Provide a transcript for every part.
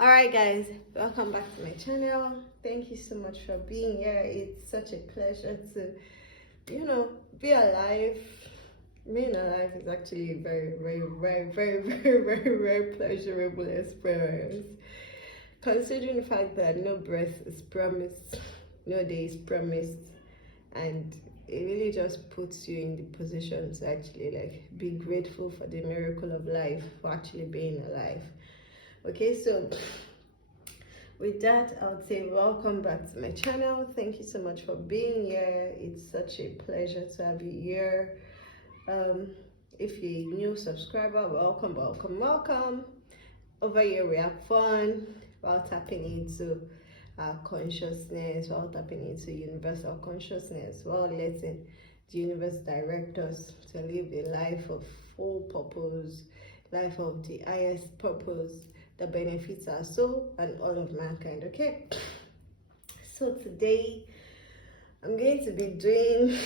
Alright guys, welcome back to my channel. Thank you so much for being here. It's such a pleasure to, be alive. Being alive is actually a very pleasurable experience. Considering the fact that no breath is promised, no day is promised, and it really just puts you in the position to actually be grateful for the miracle of life, for actually being alive. Okay, so with that, I would say welcome back to my channel. Thank you so much for being here. It's such a pleasure to have you here. If you're a new subscriber, welcome. Over here we have fun while tapping into our consciousness, while tapping into universal consciousness, while letting the universe direct us to live a life of full purpose, life of the highest purpose that benefits our soul and all of mankind. Okay, so today I'm going to be doing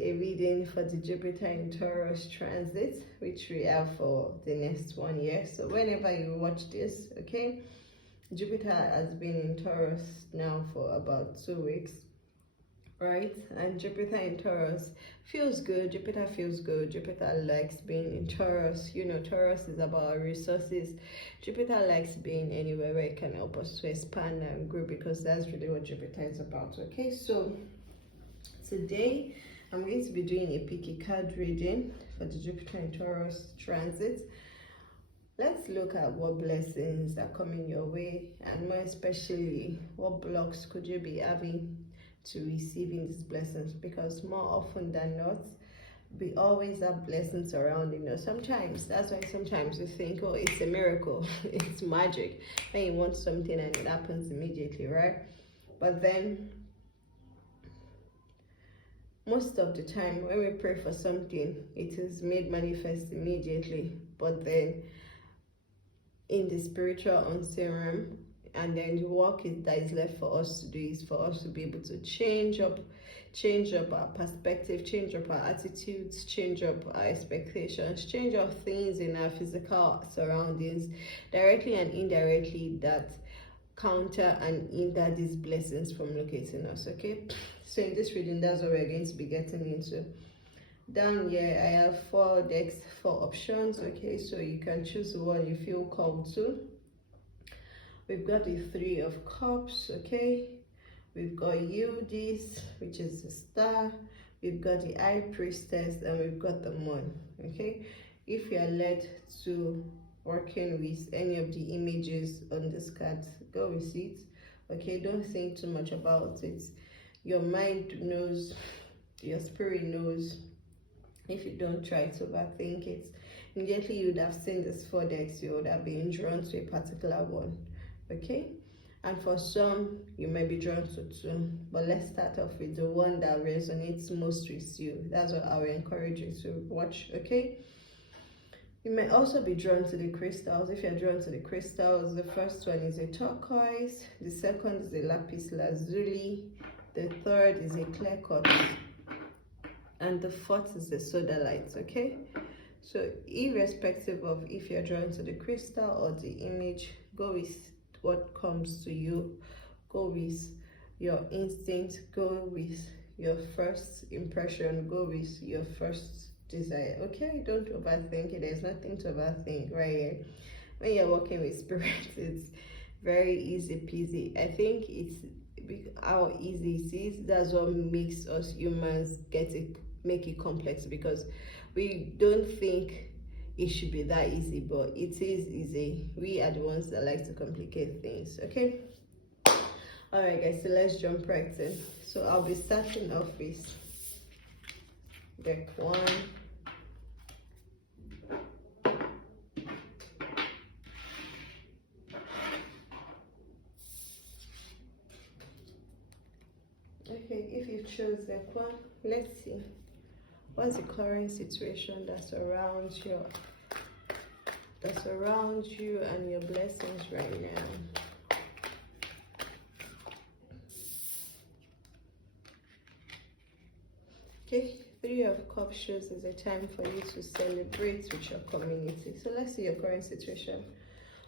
a reading for the Jupiter in Taurus transit, which we have for the next 1 year. So whenever you watch this, okay, Jupiter has been in Taurus now for about 2 weeks, right? And Jupiter in Taurus feels good. Jupiter feels good. Jupiter likes being in Taurus. Taurus is about resources. Jupiter likes being anywhere where it can help us to expand and grow, because that's really what Jupiter is about. Okay, so today I'm going to be doing a picky card reading for the Jupiter in Taurus transit. Let's look at what blessings are coming your way, and more especially what blocks could you be having to receiving these blessings, because more often than not we always have blessings surrounding us. Sometimes that's why sometimes we think, oh, it's a miracle, it's magic, when you want something and it happens immediately, right? But then most of the time when we pray for something, it is made manifest immediately, but then in the spiritual unseen realm, and then the work that is left for us to do is for us to be able to change up our perspective, change up our attitudes, change up our expectations, change up things in our physical surroundings, directly and indirectly, that counter and hinder these blessings from locating us. Okay, so in this reading, that's what we're going to be getting into. Down here I have 4 decks, 4 options. Okay, so you can choose the one you feel called to. We've got the 3 of Cups. Okay, we've got Yildiz, which is the star. We've got the High Priestess, and we've got the Moon. Okay, if you are led to working with any of the images on this card, go with it. Okay, don't think too much about it. Your mind knows, your spirit knows. If you don't try to overthink it, immediately you would have seen these 4 decks, you would have been drawn to a particular one. Okay, and for some you may be drawn to 2, but let's start off with the one that resonates most with you. That's what I will encourage you to watch. Okay, you may also be drawn to the crystals. If you're drawn to the crystals, the first one is a turquoise, the second is a lapis lazuli, the third is a clear quartz, and the 4th is the sodalite. Okay, so irrespective of if you're drawn to the crystal or the image, go with what comes to you, go with your instinct, go with your first impression, go with your first desire. Okay, don't overthink it. There's nothing to overthink right here. When you're working with spirits, it's very easy peasy. I think it's how easy it is. That's what makes us humans make it complex, because we don't think it should be that easy, but it is easy. We are the ones that like to complicate things. Okay, all right guys, so let's jump right in. So I'll be starting off with deck 1, okay. If you chose deck 1, let's see what's the current situation that surrounds you and your blessings right now. Okay, Three of Cups shows is a time for you to celebrate with your community. So let's see your current situation.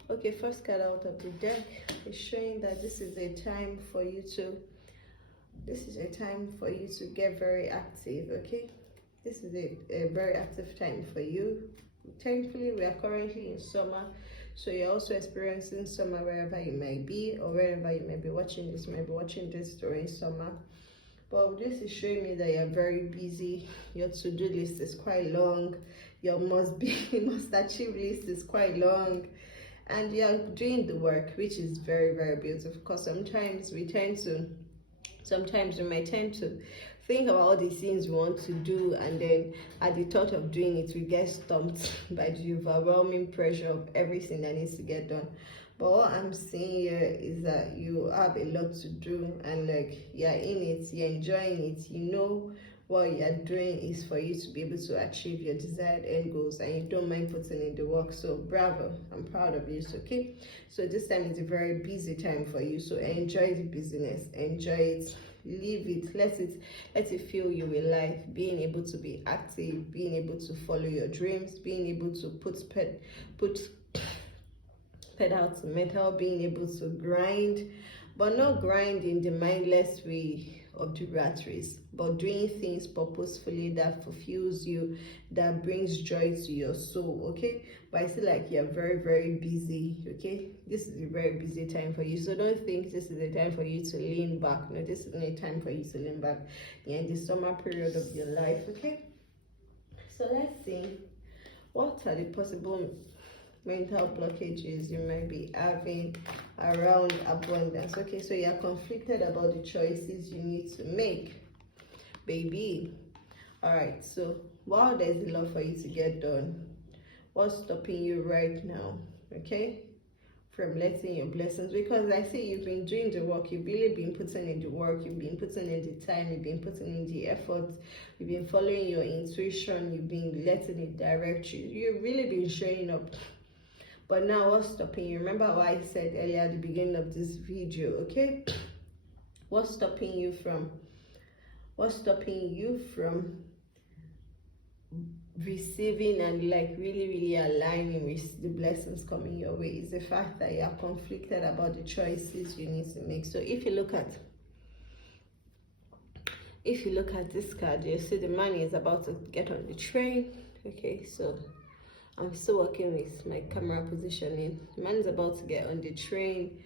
Okay, first card out of the deck is showing that this is a time for you to get very active. Okay, this is a very active time for you. Thankfully, we are currently in summer, so you're also experiencing summer wherever you may be, or wherever you may be watching this. You may be watching this during summer. But this is showing me that you're very busy. Your to-do list is quite long. Your must achieve list is quite long. And you're doing the work, which is very, very beautiful. Because sometimes we might tend to think about all the things we want to do, and then at the thought of doing it, we get stumped by the overwhelming pressure of everything that needs to get done. But what I'm seeing here is that you have a lot to do, and like you're in it, you're enjoying it. You know what you're doing is for you to be able to achieve your desired end goals, and you don't mind putting in the work. So bravo, I'm proud of you. So okay, so this time is a very busy time for you, so enjoy the busyness, enjoy it, live it, let it fill you with life. Being able to be active, being able to follow your dreams, being able to put pedal to metal, being able to grind, but not grind in the mindless way of the rat race, but doing things purposefully that fulfills you, that brings joy to your soul. Okay, but I feel like you're very, very busy. Okay, this is a very busy time for you, so don't think this is a time for you to lean back. No, this isn't a time for you to lean back. You're in the summer period of your life. Okay, so let's see, what are the possible mental blockages you might be having around abundance. Okay, so you're conflicted about the choices you need to make, baby. All right, so while there's a lot for you to get done, what's stopping you right now, okay, from letting your blessings, because I see you've been doing the work, you've really been putting in the work, you've been putting in the time, you've been putting in the effort, you've been following your intuition, you've been letting it direct you, you've really been showing up. But now what's stopping you? Remember what I said earlier at the beginning of this video, okay? What's stopping you from receiving and like really aligning with the blessings coming your way? Is the fact that you are conflicted about the choices you need to make. So if you look at this card, you see the man is about to get on the train. Okay, so I'm still working with my camera positioning. The man's about to get on the train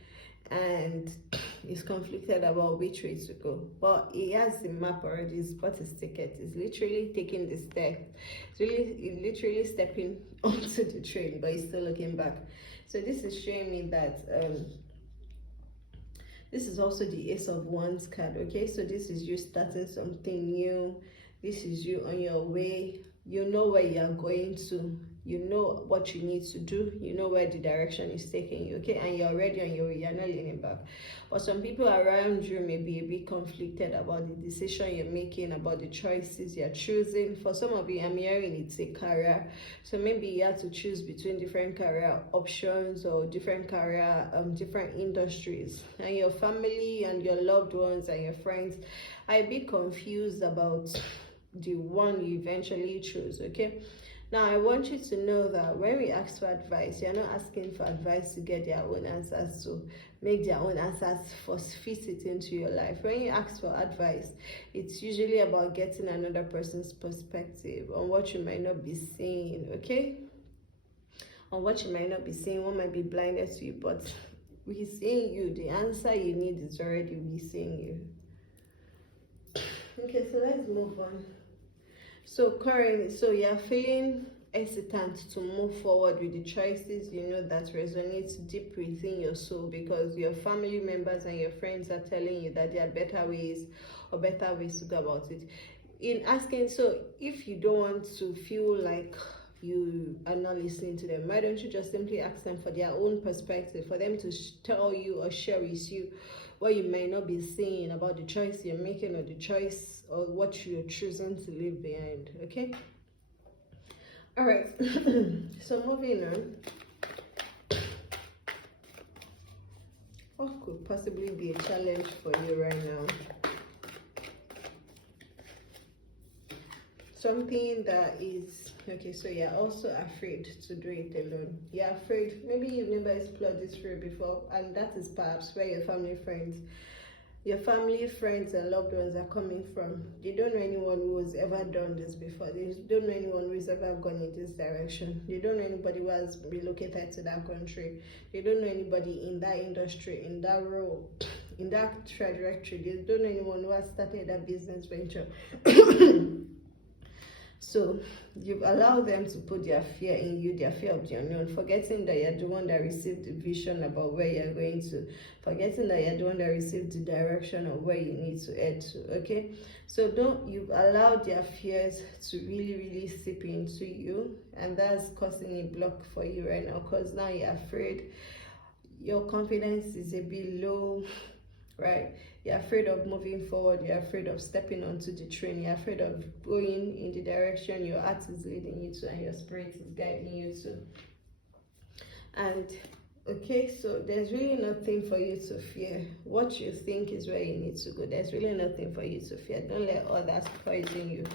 and he's conflicted about which way to go. But he has the map already, he's bought his ticket. He's literally taking the step. He's literally stepping onto the train, but he's still looking back. So this is showing me that this is also the Ace of Wands card, okay? So this is you starting something new. This is you on your way. You know where you're going to. You know what you need to do. You know where the direction is taking you, okay? And you're already on your way. You're not leaning back. But some people around you may be a bit conflicted about the decision you're making, about the choices you're choosing. For some of you, I'm hearing it's a career. So maybe you have to choose between different career options or different career, different industries. And your family and your loved ones and your friends are a bit confused about the one you eventually choose, okay? Now, I want you to know that when we ask for advice, you're not asking for advice to get their own answers, to make their own answers force fit it into your life. When you ask for advice, it's usually about getting another person's perspective on what you might not be seeing, okay? On what you might not be seeing, what might be blinded to you, but we're seeing you. The answer you need is already we seeing you. Okay, so let's move on. So currently, so you're feeling hesitant to move forward with the choices you know that resonate deep within your soul, because your family members and your friends are telling you that there are better ways or better ways to go about it. In asking, so if you don't want to feel like you are not listening to them, why don't you just simply ask them for their own perspective, for them to tell you or share with you what you might not be seeing about the choice you're making, or the choice or what you're choosing to leave behind, okay? All right, so moving on. What could possibly be a challenge for you right now? something that is okay. So you're also afraid to do it alone. You're afraid, maybe you've never explored this through before, and that is perhaps where your family, friends and loved ones are coming from. They don't know anyone who has ever done this before. They don't know anyone who has ever gone in this direction. They don't know anybody who has relocated to that country. They don't know anybody in that industry, in that role, in that trajectory. They don't know anyone who has started a business venture. So you've allowed them to put their fear in you, their fear of the unknown, forgetting that you're the one that received the vision about where you're going to, forgetting that you're the one that received the direction of where you need to head to. Okay, so you've allowed their fears to really seep into you, and that's causing a block for you right now, because now you're afraid. Your confidence is a bit low, right? You're afraid of moving forward. You're afraid of stepping onto the train. You're afraid of going in the direction your heart is leading you to and your spirit is guiding you to. And okay, so there's really nothing for you to fear. What you think is where you need to go. There's really nothing for you to fear. Don't let others poison you.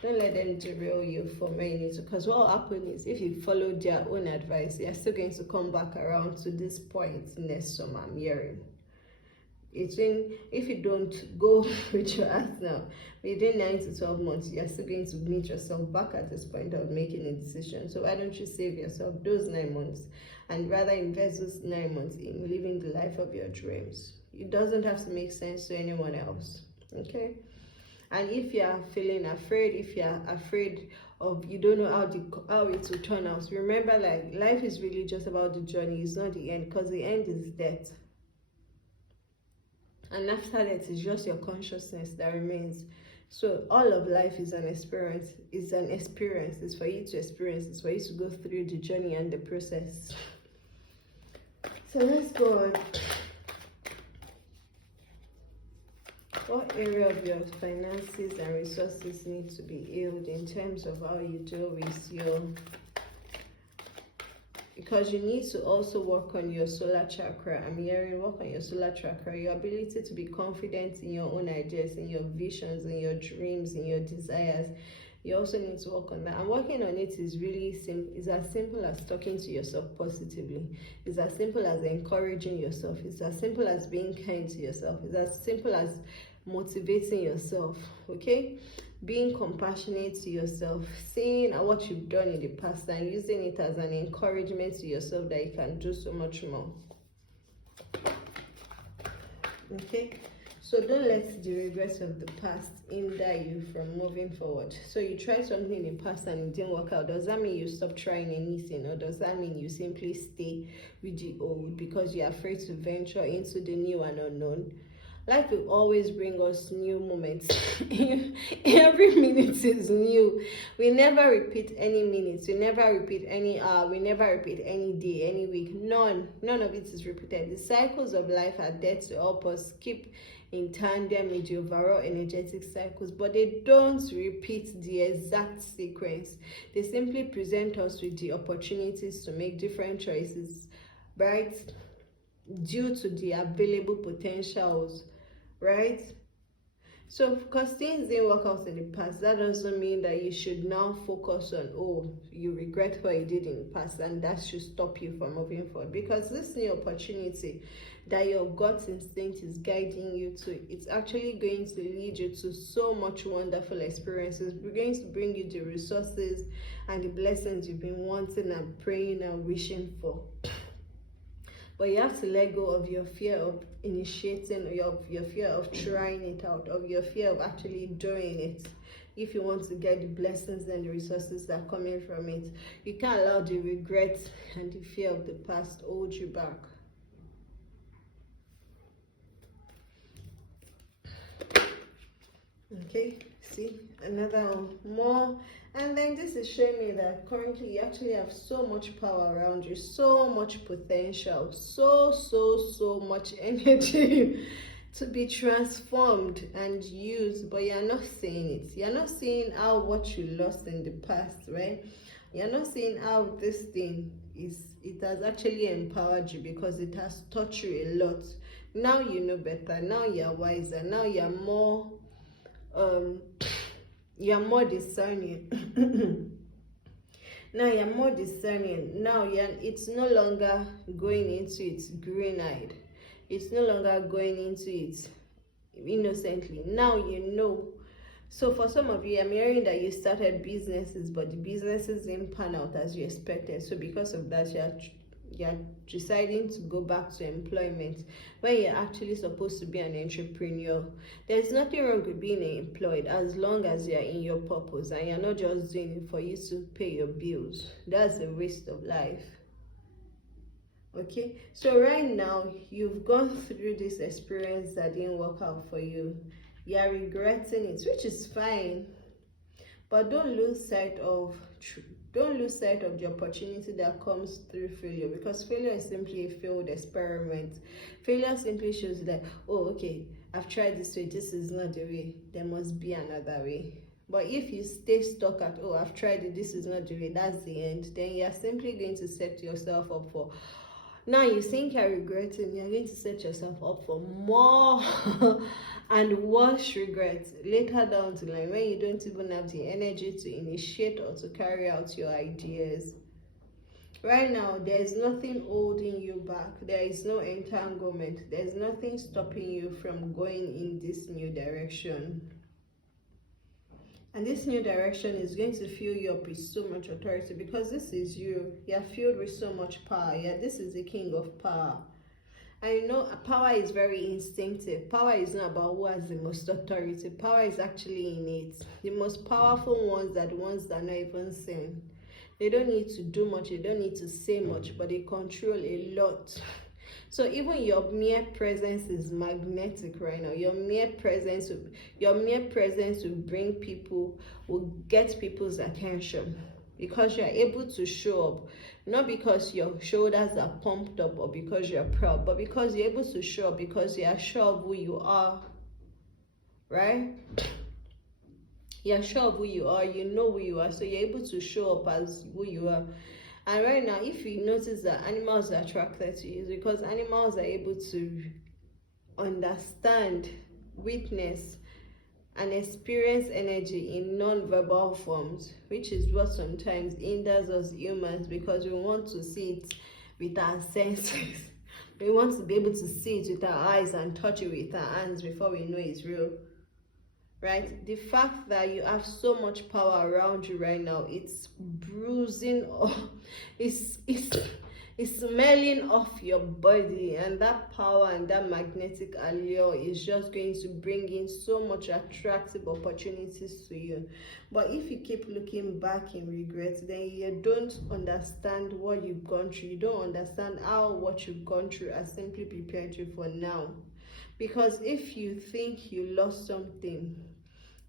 Don't let them derail you from where you need to. Because what will happen is, if you follow their own advice, you're still going to come back around to this point next summer, I'm hearing. If you don't go with your heart now, within 9 to 12 months, you're still going to meet yourself back at this point of making a decision. So why don't you save yourself those 9 months and rather invest those 9 months in living the life of your dreams? It doesn't have to make sense to anyone else, okay? And if you're feeling afraid, if you're afraid of, you don't know how it will turn out, remember, like, life is really just about the journey. It's not the end, because the end is death. And after that, it's just your consciousness that remains. So all of life is an experience. It's an experience. It's for you to experience. It's for you to go through the journey and the process. So let's go on. What area of your finances and resources need to be healed in terms of how you deal with your... Because you need to also work on your solar chakra. I'm hearing work on your solar chakra, your ability to be confident in your own ideas, in your visions, in your dreams, in your desires. You also need to work on that. And working on it is really simple. It's as simple as talking to yourself positively. It's as simple as encouraging yourself. It's as simple as being kind to yourself. It's as simple as motivating yourself, okay? Being compassionate to yourself, seeing what you've done in the past and using it as an encouragement to yourself that you can do so much more. Okay, so don't let the regrets of the past hinder you from moving forward. So you tried something in the past and it didn't work out. Does that mean you stop trying anything, or does that mean you simply stay with the old because you're afraid to venture into the new and unknown? Life will always bring us new moments. Every minute is new. We never repeat any minutes. We never repeat any hour. We never repeat any day, any week. None of it is repeated. The cycles of life are there to help us keep in tandem with the overall energetic cycles, but they don't repeat the exact sequence. They simply present us with the opportunities to make different choices, right? Due to the available potentials, right? So because things didn't work out in the past, that doesn't mean that you should now focus on, oh, you regret what you did in the past, and that should stop you from moving forward. Because this new opportunity that your gut instinct is guiding you to, it's actually going to lead you to so much wonderful experiences. We're going to bring you the resources and the blessings you've been wanting and praying and wishing for. But you have to let go of your fear of initiating, your fear of trying it out, of your fear of actually doing it. If you want to get the blessings and the resources that are coming from it, you can't allow the regrets and the fear of the past hold you back. Okay, see, another one more. And then this is showing me that currently you actually have so much power around you, so much potential, so much energy to be transformed and used, but you're not seeing it. You're not seeing how what you lost in the past, right? You're not seeing how this thing it has actually empowered you, because it has taught you a lot. Now you know better, now you're wiser, now you're more You're more discerning. Now you're more discerning. Now it's no longer going into it green-eyed. It's no longer going into it innocently. Now you know. So for some of you, I'm hearing that you started businesses, but the businesses didn't pan out as you expected. So because of that, you're deciding to go back to employment when you're actually supposed to be an entrepreneur. There's nothing wrong with being employed as long as you're in your purpose and you're not just doing it for you to pay your bills. That's the waste of life. Okay, so right now you've gone through this experience that didn't work out for you. You're regretting it, which is fine, but don't lose sight of the opportunity that comes through failure, because failure is simply a failed experiment. Failure simply shows that, oh, okay, I've tried this way, this is not the way, there must be another way. But if you stay stuck at, oh, I've tried it, this is not the way, that's the end, then you're simply going to set yourself up for, now you think you're regretting, you're going to set yourself up for more and worse regrets later down the line, when you don't even have the energy to initiate or to carry out your ideas. Right now, there is nothing holding you back. There is no entanglement. There's nothing stopping you from going in this new direction. And this new direction is going to fill you up with so much authority, because this is you. You're filled with so much power. Yeah, this is the king of power. And you know, power is very instinctive. Power is not about who has the most authority. Power is actually innate. The most powerful ones are the ones that are not even seen. They don't need to do much. They don't need to say much, but they control a lot. So even your mere presence is magnetic right now. Your mere presence will bring people, will get people's attention, because you're able to show up, not because your shoulders are pumped up or because you're proud, but because you're able to show up, because you are sure of who you are, right? You're sure of who you are, you know who you are, so you're able to show up as who you are. And right now, if you notice that animals are attracted to you, it's because animals are able to understand, witness, and experience energy in non-verbal forms, which is what sometimes hinders us humans, because we want to see it with our senses. We want to be able to see it with our eyes and touch it with our hands before we know it's real. Right? The fact that you have so much power around you right now, it's bruising, or it's smelling off your body, and that power and that magnetic allure is just going to bring in so much attractive opportunities to you. But if you keep looking back in regret, then you don't understand what you've gone through. You don't understand how what you've gone through has simply prepared you for now. Because if you think you lost something,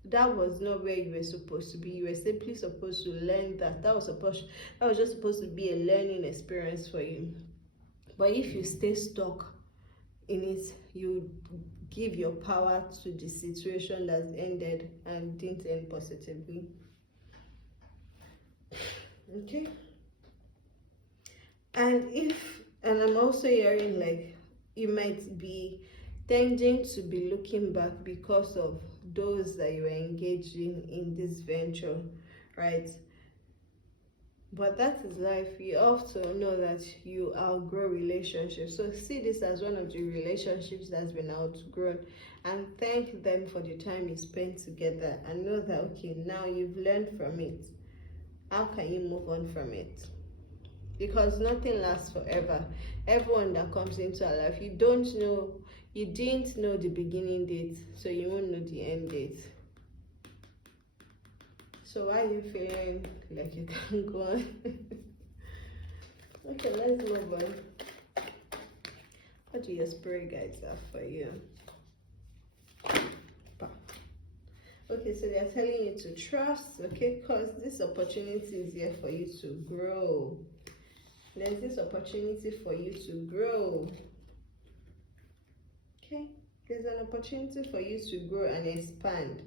that was not where you were supposed to be. You were simply supposed to learn that. That was just supposed to be a learning experience for you. But if you stay stuck in it, you give your power to the situation that's ended and didn't end positively. Okay? And I'm also hearing like you might be tending to be looking back because of those that you were engaged in this venture, right? But that is life. You also know that you outgrow relationships. So see this as one of the relationships that's been outgrown, and thank them for the time you spent together, and know that, okay, now you've learned from it. How can you move on from it? Because nothing lasts forever. Everyone that comes into our life, you didn't know the beginning date, so you won't know the end date. So why are you feeling like you can't go on? Okay, let's move on. What do your spirit guides have for you? Okay, so they're telling you to trust, okay, because this opportunity is here for you to grow. There's this opportunity for you to grow. Okay, there's an opportunity for you to grow and expand.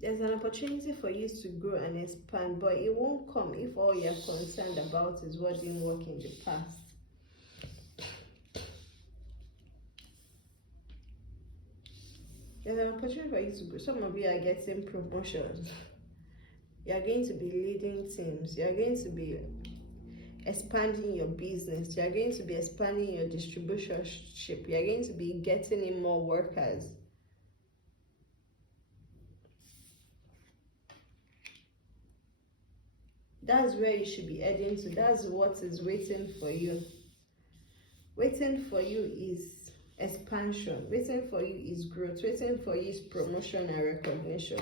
There's an opportunity for you to grow and expand, but it won't come if all you're concerned about is what didn't work in the past. There's an opportunity for you to grow. Some of you are getting promotions. You are going to be leading teams. You are going to be expanding your business. You are going to be expanding your distributorship. You are going to be getting in more workers. That's where you should be heading to. That's what is waiting for you. Waiting for you is expansion. Waiting for you is growth. Waiting for you is promotion and recognition.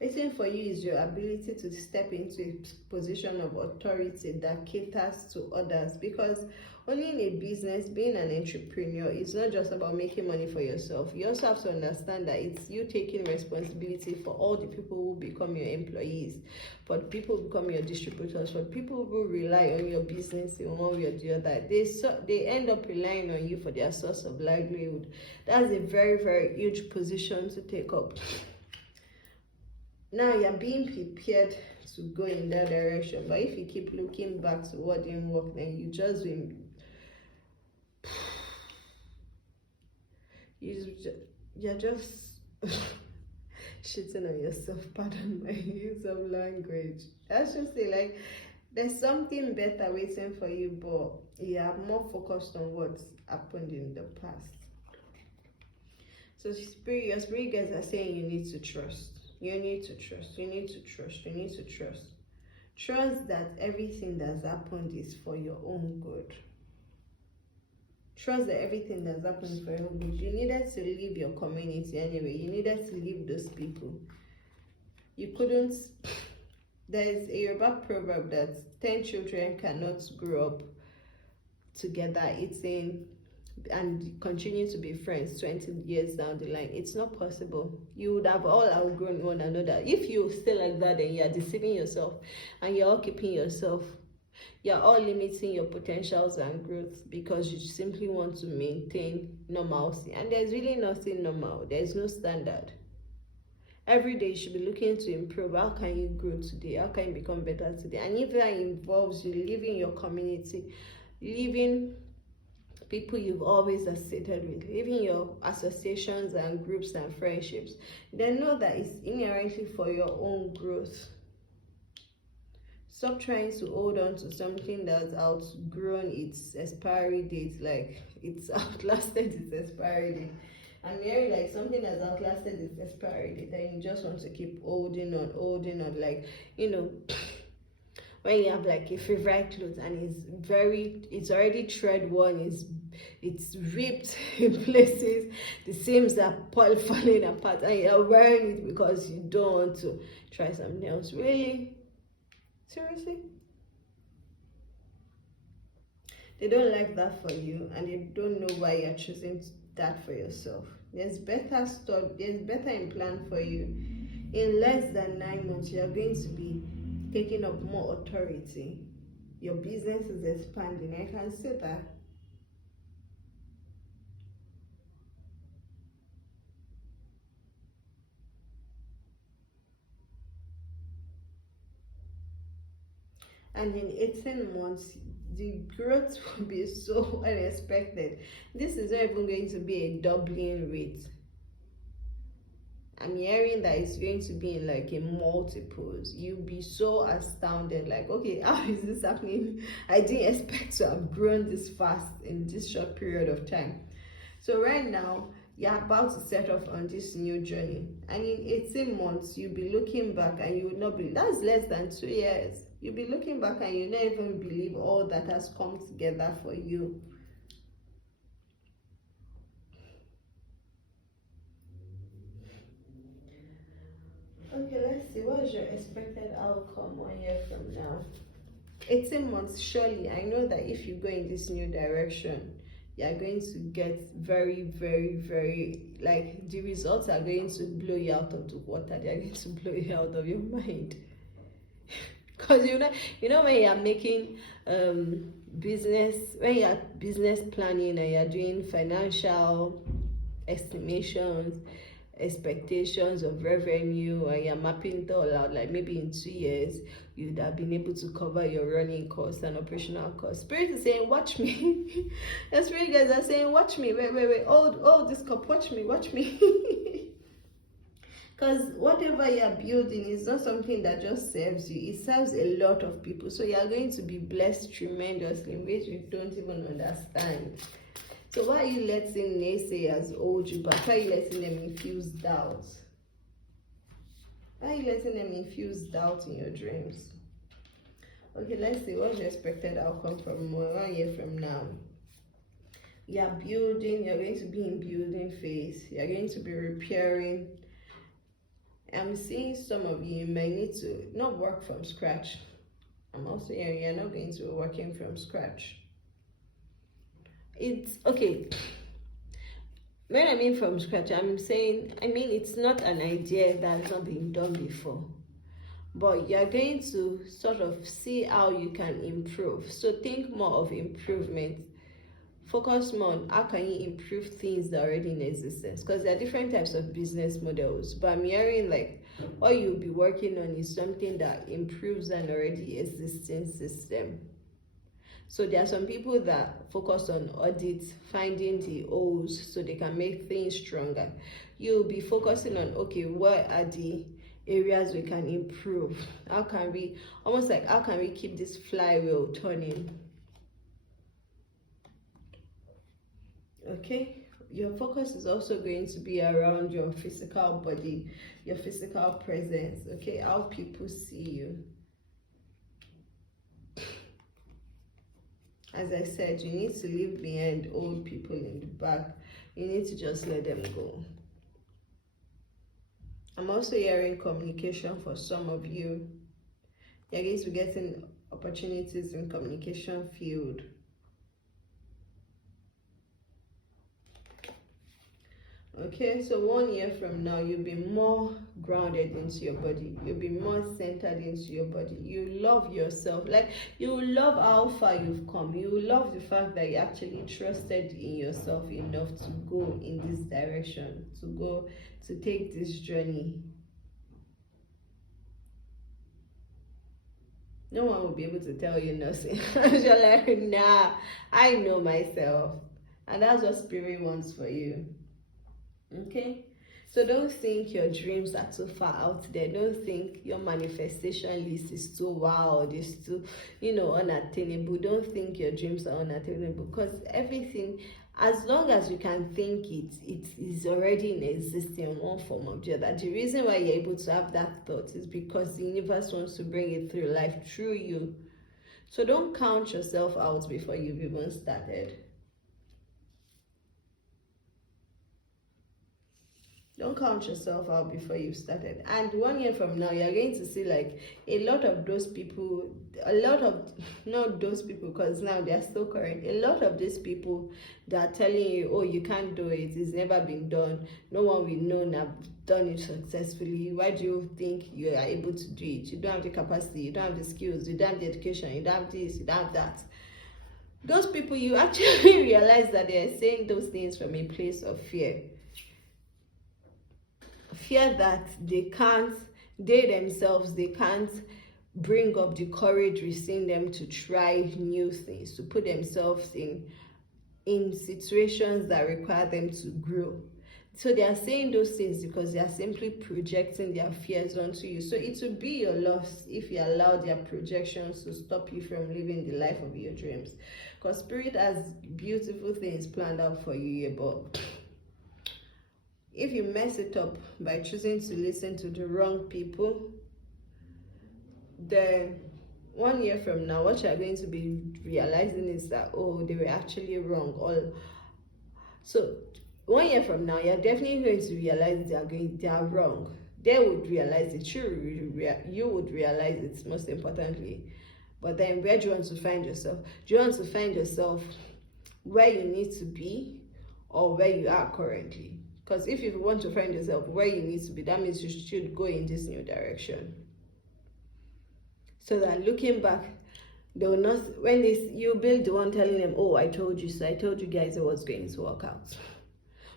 Waiting for you is your ability to step into a position of authority that caters to others. Because only in a business, being an entrepreneur, it's not just about making money for yourself. You also have to understand that it's you taking responsibility for all the people who become your employees, for the people who become your distributors, for people who rely on your business in one way or the other. They end up relying on you for their source of livelihood. That's a very, very huge position to take up. Now you're being prepared to go in that direction, but if you keep looking back to what didn't work, then you're just shitting on yourself. Pardon my use of language. That's just say, like, there's something better waiting for you, but you are more focused on what's happened in the past. So your spirit guys are saying you need to trust. You need to trust. You need to trust. You need to trust. Trust that everything that's happened is for your own good. Trust that everything that's happened for your own good. You needed to leave your community anyway. You needed to leave those people. You couldn't. There's a Yoruba proverb that 10 children cannot grow up together eating and continue to be friends 20 years down the line. It's not possible. You would have all outgrown one another. If you stay like that, then you're deceiving yourself and you're all keeping yourself. You're all limiting your potentials and growth because you simply want to maintain normalcy. And there's really nothing normal. There's no standard. Every day you should be looking to improve. How can you grow today? How can you become better today? And if that involves you leaving your community, leaving people you've always associated with, leaving your associations and groups and friendships, then know that it's inherently for your own growth. Stop trying to hold on to something that's outgrown its expiry date, like it's outlasted its expiry date. I'm hearing like something that's outlasted its expiry date and you just want to keep holding on, like, you know, when you have like a favorite clothes and it's already thread worn, it's ripped in places, the seams are falling apart, and you're wearing it because you don't want to try something else. Really? Seriously? They don't like that for you, and they don't know why you're choosing that for yourself. There's better stuff, there's better in plan for you. In less than 9 months, you're going to be taking up more authority. Your business is expanding. I can say that. And in 18 months, the growth will be so unexpected. This is not even going to be a doubling rate. I'm hearing that it's going to be in like a multiples. You'll be so astounded, like, okay, how is this happening? I didn't expect to have grown this fast in this short period of time. So right now, you're about to set off on this new journey, and in 18 months, you'll be looking back and you will not be, that's less than 2 years. You'll be looking back and you'll not even believe all that has come together for you. Okay, let's see. What is your expected outcome 1 year from now? 18 months, surely. I know that if you go in this new direction, you are going to get very, very, very, like, the results are going to blow you out of the water. They are going to blow you out of your mind. Because you know when you are making business, when you are business planning and you are doing financial estimations, expectations of revenue, and you're mapping it all out, like maybe in 2 years you'd have been able to cover your running costs and operational costs. Spirit is saying, watch me. The spirit guys are saying, watch me. Wait, hold this cup, watch me. Because whatever you're building is not something that just serves you, it serves a lot of people. So you're going to be blessed tremendously in ways you don't even understand. So why are you letting naysayers hold you back? Why are you letting them infuse doubt? Why are you letting them infuse doubt in your dreams? Okay, let's see. What's your expected outcome from 1 year from now? You're building. You're going to be in building phase. You're going to be repairing. I'm seeing some of you may need to not work from scratch. I'm also hearing you're not going to be working from scratch. It's okay. When I mean from scratch, I mean it's not an idea that has not been done before, but you're going to sort of see how you can improve. So think more of improvement. Focus more on how can you improve things that are already in existence, because there are different types of business models, but I'm hearing like what you'll be working on is something that improves an already existing system. So there are some people that focus on audits, finding the holes so they can make things stronger. You'll be focusing on, okay, what are the areas we can improve? How can we keep this flywheel turning? Okay, your focus is also going to be around your physical body, your physical presence, okay, how people see you. As I said, you need to leave behind old people in the back. You need to just let them go. I'm also hearing communication for some of you. You're going to be getting opportunities in communication field. Okay, so 1 year from now, you'll be more grounded into your body. You'll be more centered into your body. You love yourself. Like, you love how far you've come. You love the fact that you actually trusted in yourself enough to go in this direction, to take this journey. No one will be able to tell you nothing. You're like, nah, I know myself. And that's what Spirit wants for you. Okay, so don't think your dreams are too far out there. Don't think your manifestation list is too wild, it's too unattainable. Don't think your dreams are unattainable, because everything, as long as you can think it is already in existence in one form or the other. The reason why you're able to have that thought is because the universe wants to bring it through life through you. So don't count yourself out before you've even started. Don't count yourself out before you've started. And 1 year from now, you're going to see like a lot of those people, not those people, because now they're still current. A lot of these people that are telling you, oh, you can't do it, it's never been done, no one will know have done it successfully. Why do you think you are able to do it? You don't have the capacity, you don't have the skills, you don't have the education, you don't have this, you don't have that. Those people, you actually realize that they're saying those things from a place of fear. Fear that they can't bring up the courage within them to try new things, to put themselves in situations that require them to grow. So they are saying those things because they are simply projecting their fears onto you. So it would be your loss if you allow their projections to stop you from living the life of your dreams. Because Spirit has beautiful things planned out for you, but if you mess it up by choosing to listen to the wrong people, then 1 year from now, what you're going to be realizing is that, oh, they were actually wrong. So 1 year from now, you're definitely going to realize they are wrong. They would realize it. You would realize it, most importantly. But then where do you want to find yourself? Do you want to find yourself where you need to be or where you are currently? Because if you want to find yourself where you need to be, that means you should go in this new direction. So that looking back, they will not, you build the one telling them, oh, I told you so, I told you guys it was going to work out.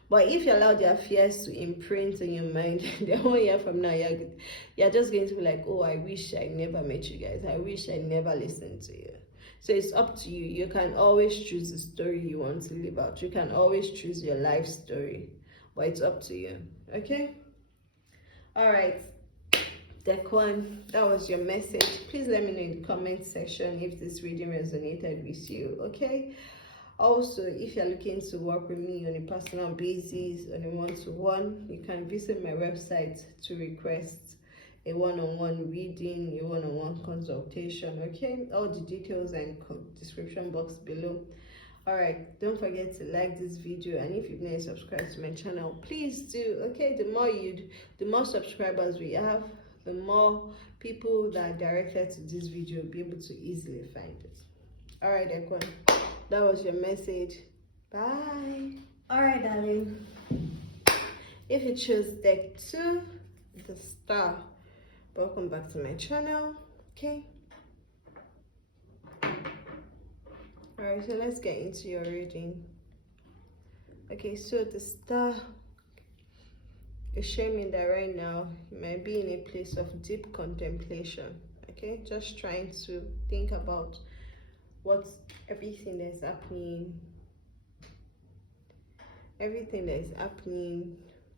But if you allow their fears to imprint in your mind, then 1 year from now, you're just going to be like, oh, I wish I never met you guys. I wish I never listened to you. So it's up to you. You can always choose the story you want to live out. You can always choose your life story. But it's up to you. Okay? All right. Deck 1, that was your message. Please let me know in the comment section if this reading resonated with you. Okay? Also, if you're looking to work with me on a personal basis, on a one-to-one, you can visit my website to request a one-on-one reading, a one-on-one consultation. Okay, all the details are in the description box below. All right, don't forget to like this video, and if you've not subscribed to my channel, please do. Okay, the more subscribers we have, the more people that are directed to this video will be able to easily find it. All right, Ekwan, that was your message. Bye. All right, darling. If you choose deck 2, the star, welcome back to my channel. Okay. All right, so let's get into your reading. Okay, so the star is showing me that right now you might be in a place of deep contemplation. Okay, just trying to think about what's everything that's happening,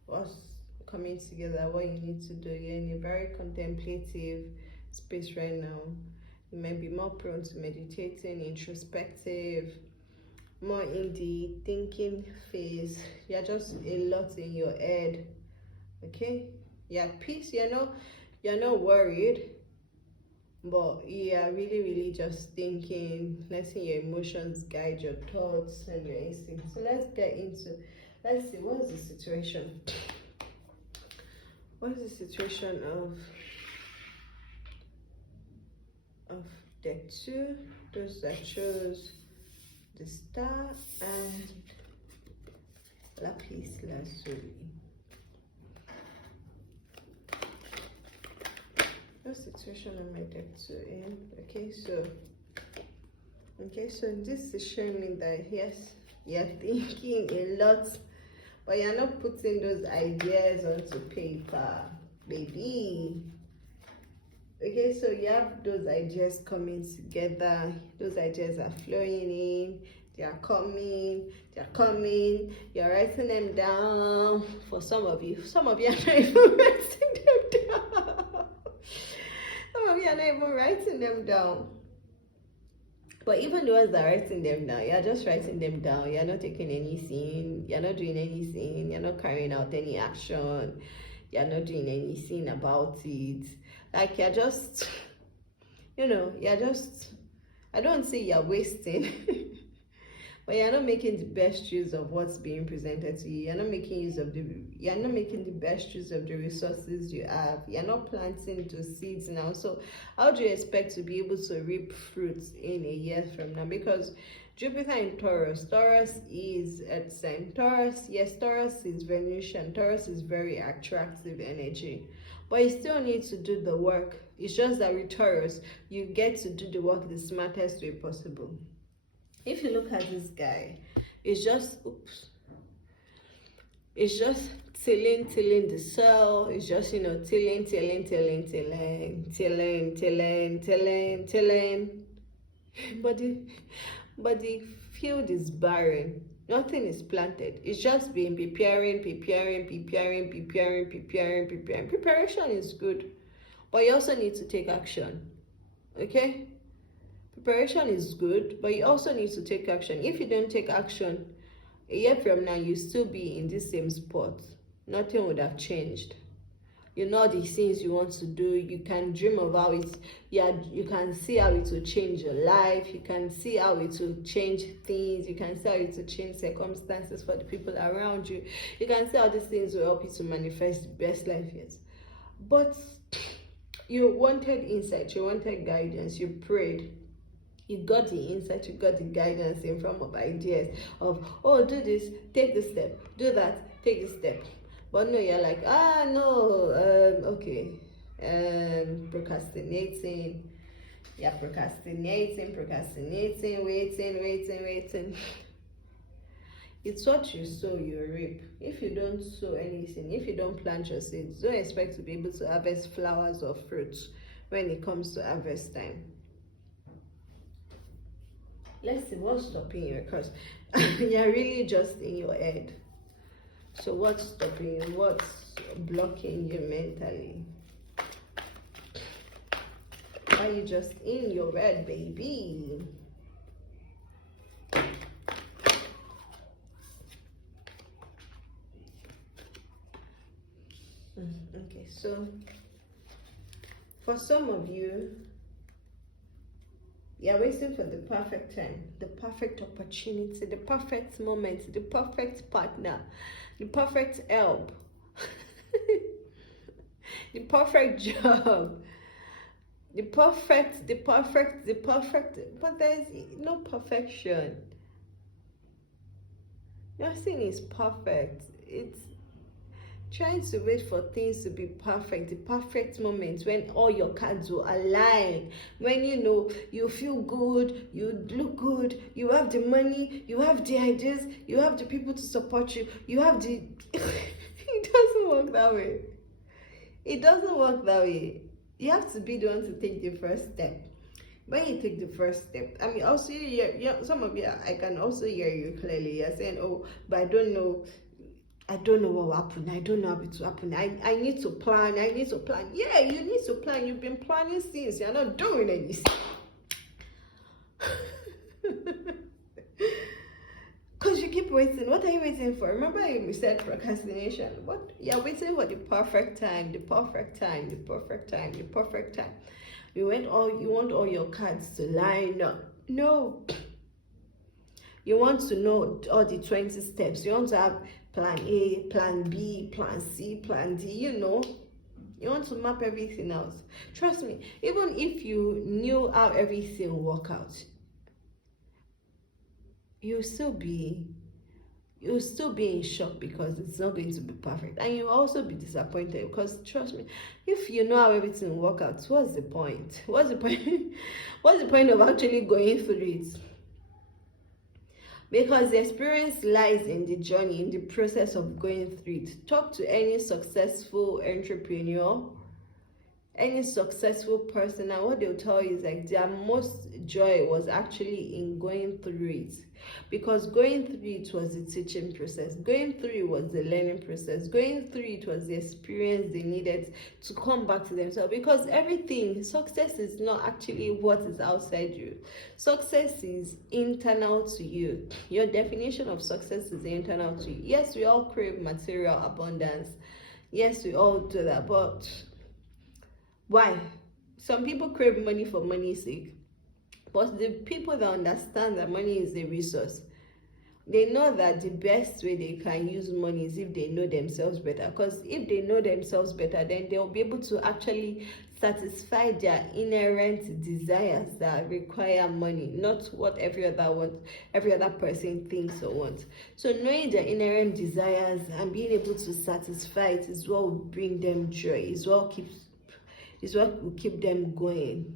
what's coming together, what you need to do. You're in a very contemplative space right now. You might be more prone to meditating, introspective, more in the thinking phase. You're just a lot in your head. Okay, you're at peace. You're not worried, but you're really just thinking, letting your emotions guide your thoughts and your instincts. So let's see, what is the situation? What is the situation of deck 2? Those that chose the star and Lapis Lazuli. What situation am I deck 2 in? Okay, so this is showing me that yes, you're thinking a lot, but you're not putting those ideas onto paper, baby. Okay, so you have those ideas coming together. Those ideas are flowing in. They are coming. You're writing them down. For some of you are not even writing them down. Some of you are not even writing them down. But even the ones that are writing them down, you're just writing them down. You're not taking anything. You're not doing anything. You're not carrying out any action. You're not doing anything about it. Like you're just, I don't say you're wasting, but you're not making the best use of what's being presented to you. You're not making the best use of the resources you have. You're not planting those seeds now. So how do you expect to be able to reap fruits in a year from now? Because Jupiter in Taurus is at sign. Taurus is Venusian. Taurus is very attractive energy. But you still need to do the work. It's just that with Taurus, you get to do the work the smartest way possible. If you look at this guy, it's just tilling the soil. It's just, tilling. But the field is barren. Nothing is planted. It's just been preparing. Preparation is good, but you also need to take action. Okay? Preparation is good, but you also need to take action. If you don't take action, a year from now, you'll still be in the same spot. Nothing would have changed. You know the things you want to do. You can dream of how you can see how it will change your life. You can see how it will change things. You can see how it will change circumstances for the people around you. You can see how these things will help you to manifest the best life yet. But you wanted insight, you wanted guidance, you prayed. You got the insight, you got the guidance in form of ideas of, oh, do this, take this step, do that, take this step. But no, you're like, procrastinating. You're procrastinating, waiting. It's what you sow, you reap. If you don't sow anything, if you don't plant your seeds, don't expect to be able to harvest flowers or fruits when it comes to harvest time. Let's see what's stopping you, because you're really just in your head. So what's stopping you? What's blocking you mentally? Why are you just in your head, baby? Okay, so for some of you, you're waiting for the perfect time, the perfect opportunity, the perfect moment, the perfect partner, the perfect help, the perfect job, the perfect, but there's no perfection. Nothing is perfect. It's trying to wait for things to be perfect, the perfect moment when all your cards will align, when you know you feel good, you look good, you have the money, you have the ideas, you have the people to support you, you have the it doesn't work that way. It doesn't work that way. You have to be the one to take the first step. When you take the first step, I mean, also, some of you, I can also hear you clearly. You're saying, oh, but I don't know what will happen. I don't know how it will happen. I need to plan. Yeah, you need to plan. You've been planning since. You're not doing anything. Because you keep waiting. What are you waiting for? Remember you said procrastination. What? You're waiting for the perfect time. You want all your cards to line up. No. You want to know all the 20 steps. You want to have plan A, plan B, plan C, plan D, you want to map everything out. Trust me, even if you knew how everything will work out, you'll still be in shock because it's not going to be perfect, and you'll also be disappointed because, trust me, if you know how everything will work out, what's the point what's the point of actually going through it? Because the experience lies in the journey, in the process of going through it. Talk to any successful entrepreneur, any successful person, and what they'll tell you is like their most joy was actually in going through it. Because going through it was the teaching process, going through it was the learning process, going through it was the experience they needed to come back to themselves. Because success is not actually what is outside you. Success is internal to you. Your definition of success is internal to you. Yes, we all crave material abundance. Yes, we all do that, but why? Some people crave money for money's sake. But the people that understand that money is a resource, they know that the best way they can use money is if they know themselves better. Because if they know themselves better, then they'll be able to actually satisfy their inherent desires that require money, not what every other person thinks or wants. So knowing their inherent desires and being able to satisfy it is what will bring them joy, is what will keep them going.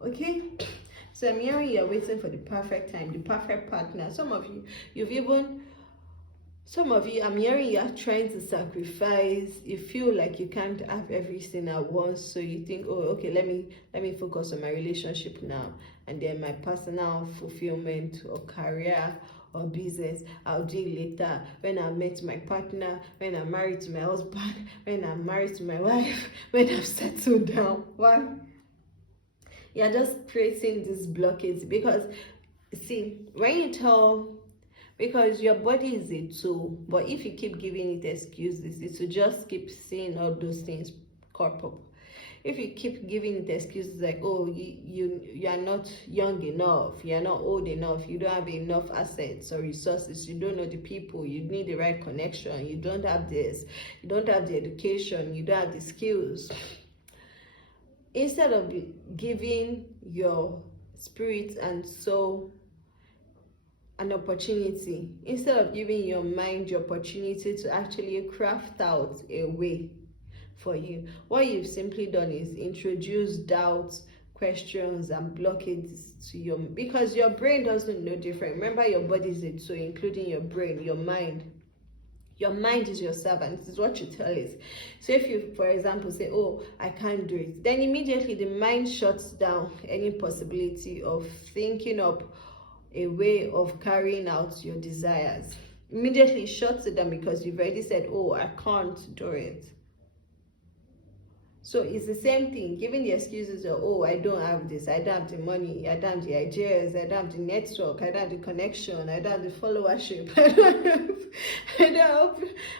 Okay, so I'm hearing you're waiting for the perfect time, the perfect partner. Some of you, I'm hearing you're trying to sacrifice. You feel like you can't have everything at once, so you think, oh, okay, let me focus on my relationship now, and then my personal fulfillment or career or business I'll do it later, when I met my partner, when I'm married to my husband, when I'm married to my wife, when I've settled down. Why? You're just creating this blockage because, see, because your body is a tool, but if you keep giving it excuses, it will just keep seeing all those things crop up. If you keep giving it excuses like, oh, you are not young enough, you're not old enough, you don't have enough assets or resources, you don't know the people, you need the right connection, you don't have this, you don't have the education, you don't have the skills. Instead of giving your spirit and soul an opportunity, instead of giving your mind the opportunity to actually craft out a way for you, what you've simply done is introduce doubt, questions and blockades to your, because your brain doesn't know different. Remember, your body is it, so including your brain, your mind. Your mind is your servant. This is what you tell it. So if you, for example, say, oh, I can't do it, then immediately the mind shuts down any possibility of thinking up a way of carrying out your desires. Immediately shuts it down because you've already said, oh, I can't do it. So it's the same thing, giving the excuses of, oh, I don't have this, I don't have the money, I don't have the ideas, I don't have the network, I don't have the connection, I don't have the followership, I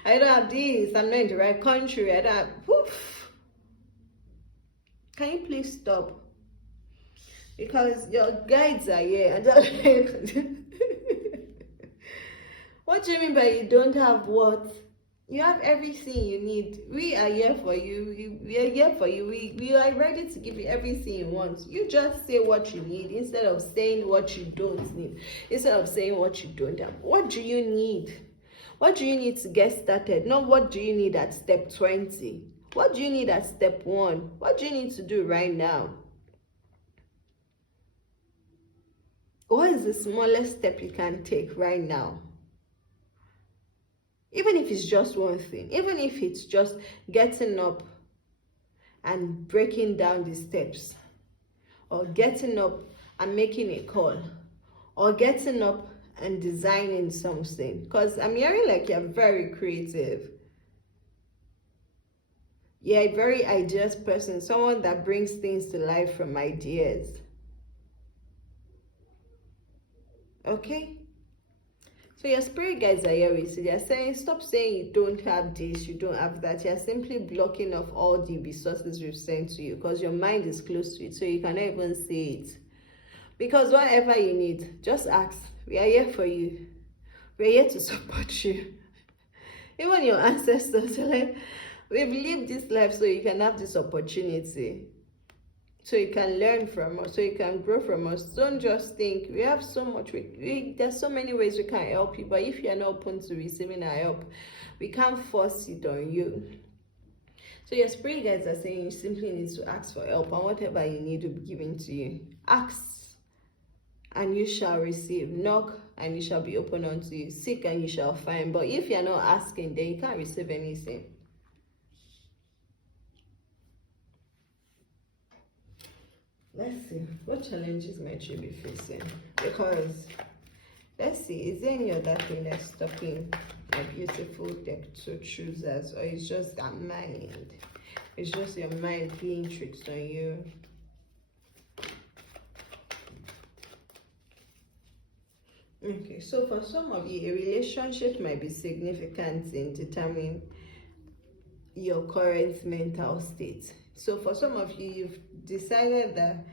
don't have this, I'm not in the right country, I don't have, woof. Can you please stop? Because your guides are here. And what do you mean by you don't have what? You have everything you need. We are here for you. We are here for you. We are ready to give you everything you want. You just say what you need instead of saying what you don't need. Instead of saying what you don't have. What do you need? What do you need to get started? Not what do you need at step 20. What do you need at step 1? What do you need to do right now? What is the smallest step you can take right now? Even if it's just one thing, even if it's just getting up and breaking down the steps, or getting up and making a call, or getting up and designing something. Because I'm hearing like you're very creative. You're a very ideas person, someone that brings things to life from ideas. Okay? So your spirit guides are here with you. They're saying, stop saying you don't have this, you don't have that. You're simply blocking off all the resources we've sent to you because your mind is close to it, so you cannot even see it. Because whatever you need, just ask. We are here for you. We're here to support you. Even your ancestors are like, we've lived this life so you can have this opportunity. So you can learn from us, so you can grow from us. Don't just think, we have so much, there's so many ways we can help you, but if you're not open to receiving our help, we can't force it on you. So your spirit guides are saying you simply need to ask for help, and whatever you need will be given to you. Ask, and you shall receive. Knock, and you shall be open unto you. Seek, and you shall find. But if you're not asking, then you can't receive anything. Let's see, what challenges might you be facing? Because, let's see, is there any other thing that's stopping my beautiful deck to choosers? Or it's just that mind? It's just your mind playing tricks on you. Okay, so for some of you, a relationship might be significant in determining your current mental state. So for some of you, you've decided that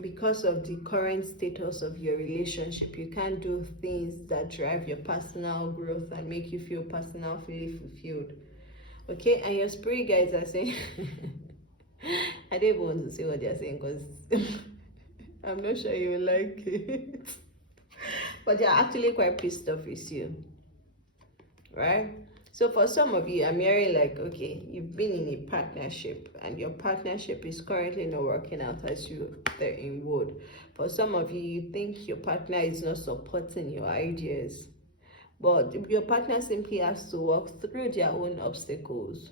because of the current status of your relationship, you can't do things that drive your personal growth and make you feel personally fulfilled. Okay, and your spirit guides are saying, I don't even want to say what they're saying because I'm not sure you will like it. But they're actually quite pissed off with you, right? So for some of you, I'm hearing like, okay, you've been in a partnership and your partnership is currently not working out as you thought it would. For some of you, you think your partner is not supporting your ideas, but your partner simply has to walk through their own obstacles,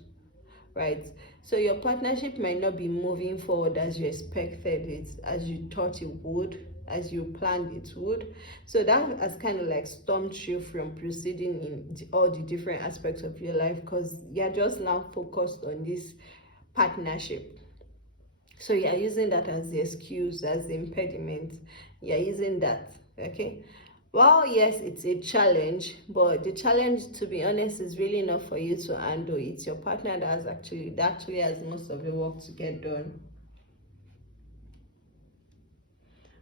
right? So your partnership might not be moving forward as you expected it, as you thought it would, as you planned it would. So that has kind of like stumped you from proceeding in all the different aspects of your life because you're just now focused on this partnership. So you're using that as the excuse, as the impediment. You're using that, okay? Well, yes, it's a challenge, but the challenge, to be honest, is really not for you to handle. It's your partner that actually has most of the work to get done.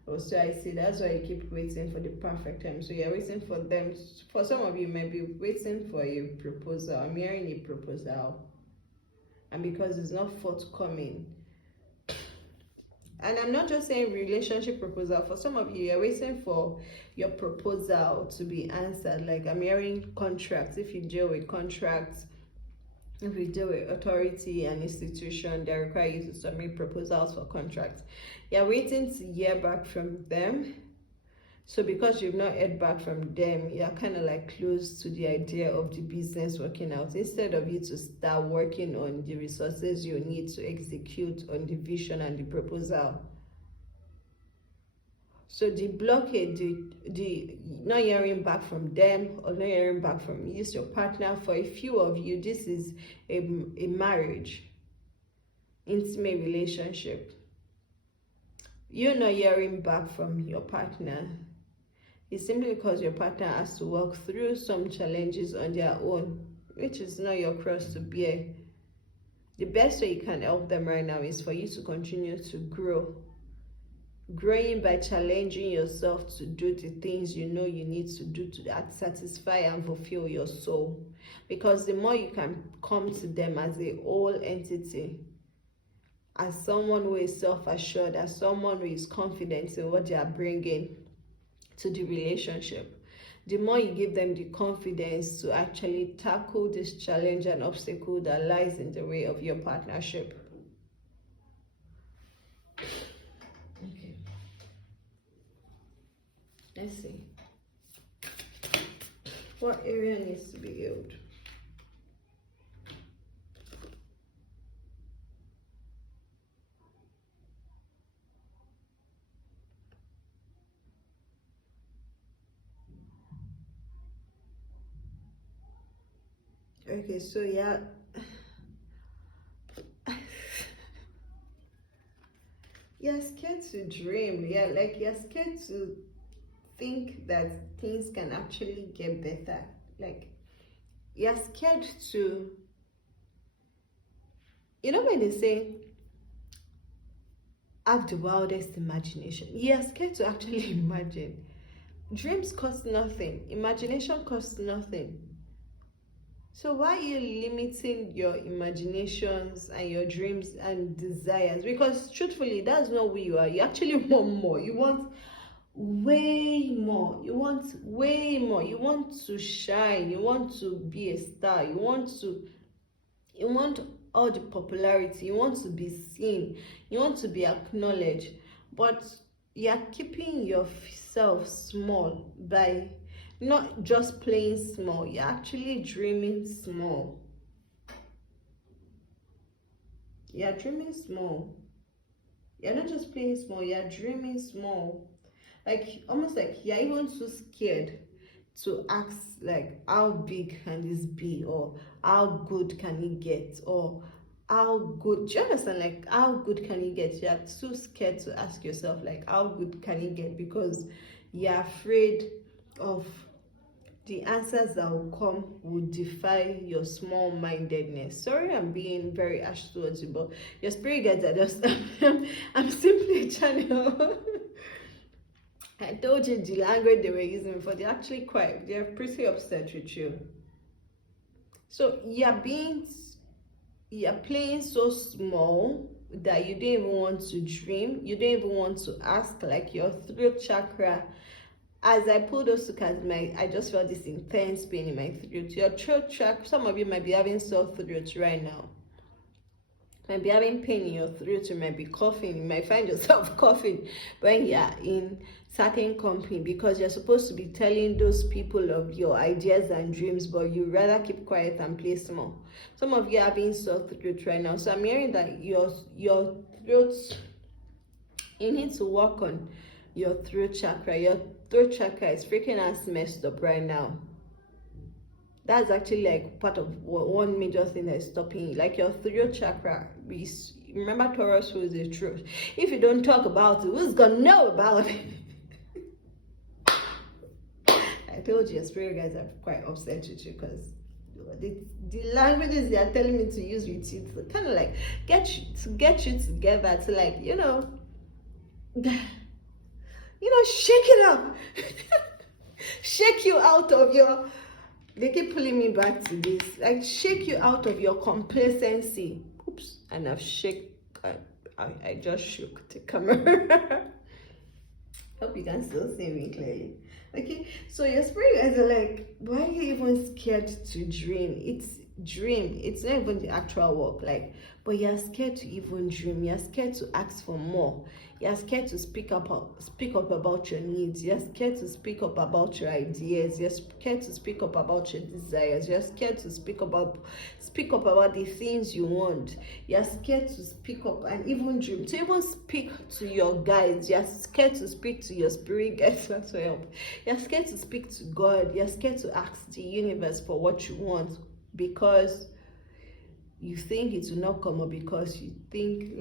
Also, I see that's why you keep waiting for the perfect time. So you're waiting for them. For some of you, might be waiting for a proposal. I'm hearing a proposal, and because it's not forthcoming. And I'm not just saying relationship proposal. For some of you, you're waiting for your proposal to be answered. Like I'm hearing contracts. If you deal with contracts, If you deal with authority and institution that require you to submit proposals for contracts, you're waiting to hear back from them. So because you've not heard back from them, you're kind of like close to the idea of the business working out, instead of you to start working on the resources you need to execute on the vision and the proposal. So the blockade, the not hearing back from them or not hearing back from your partner, for a few of you, this is a marriage, intimate relationship. You're not hearing back from your partner. It's simply because your partner has to work through some challenges on their own, which is not your cross to bear. The best way you can help them right now is for you to continue to grow. Growing by challenging yourself to do the things you know you need to do to satisfy and fulfill your soul. Because the more you can come to them as a whole entity, as someone who is self-assured, as someone who is confident in what they are bringing to the relationship, the more you give them the confidence to actually tackle this challenge and obstacle that lies in the way of your partnership. Okay. Let's see. What area needs to be healed? Okay, so yeah. You're scared to dream. Yeah, like you're scared to think that things can actually get better. Like you're scared to, you know when they say have the wildest imagination, you're scared to actually imagine. Dreams cost nothing, imagination costs nothing. So why are you limiting your imaginations and your dreams and desires? Because truthfully, that's not who you are. You actually want more. You want way more. You want way more. You want to shine. You want to be a star. You want all the popularity. You want to be seen. You want to be acknowledged. But you're keeping yourself small by not just playing small. You're actually dreaming small. You're dreaming small. You're not just playing small, you're dreaming small. Like almost like you're even too scared to ask, like, how big can this be, or how good can it get, or how good, do you understand? Like, how good can it get? You're too scared to ask yourself, like, how good can it get, because you're afraid of the answers that will come will defy your small-mindedness. Sorry, I'm being very harsh towards you, but your spirit guides are just I'm simply a channel. I told you the language they were using before, they're pretty upset with you. So you're playing so small that you don't even want to dream, you don't even want to ask. Like your throat chakra, as I pulled those two cards, I just felt this intense pain in my throat. Your throat chakra, some of you might be having sore throat right now. Might be having pain in your throat, you might be coughing, you might find yourself coughing when you're in certain company, because you're supposed to be telling those people of your ideas and dreams, but you rather keep quiet and play small. Some of you are having sore throat right now, so I'm hearing that your throat, you need to work on your throat chakra. Your throat chakra is freaking ass messed up right now. That's actually like part of one major thing that is stopping you. Like your throat chakra, remember Taurus rules the truth. If you don't talk about it, who's gonna know about it? I told you, your spirit guys are quite upset with you, because the languages they are telling me to use with you to kind of like get you together, to like, shake it up. Shake you out of your, they keep pulling me back to this, like shake you out of your complacency. Oops, and I just shook the camera. Hope you can still see me clearly. Okay, so your spirit guys are like, why are you even scared to dream? dream. It's not even the actual work, like, but you're scared to even dream. You're scared to ask for more. You're scared to speak up about your needs. You're scared to speak up about your ideas. You're scared to speak up about your desires. You're scared to speak up about the things you want. You're scared to speak up and even dream, to even speak to your guides. You're scared to speak to your spirit guides for help. You're scared to speak to God. You're scared to ask the universe for what you want, because you think it will not come, or because you think,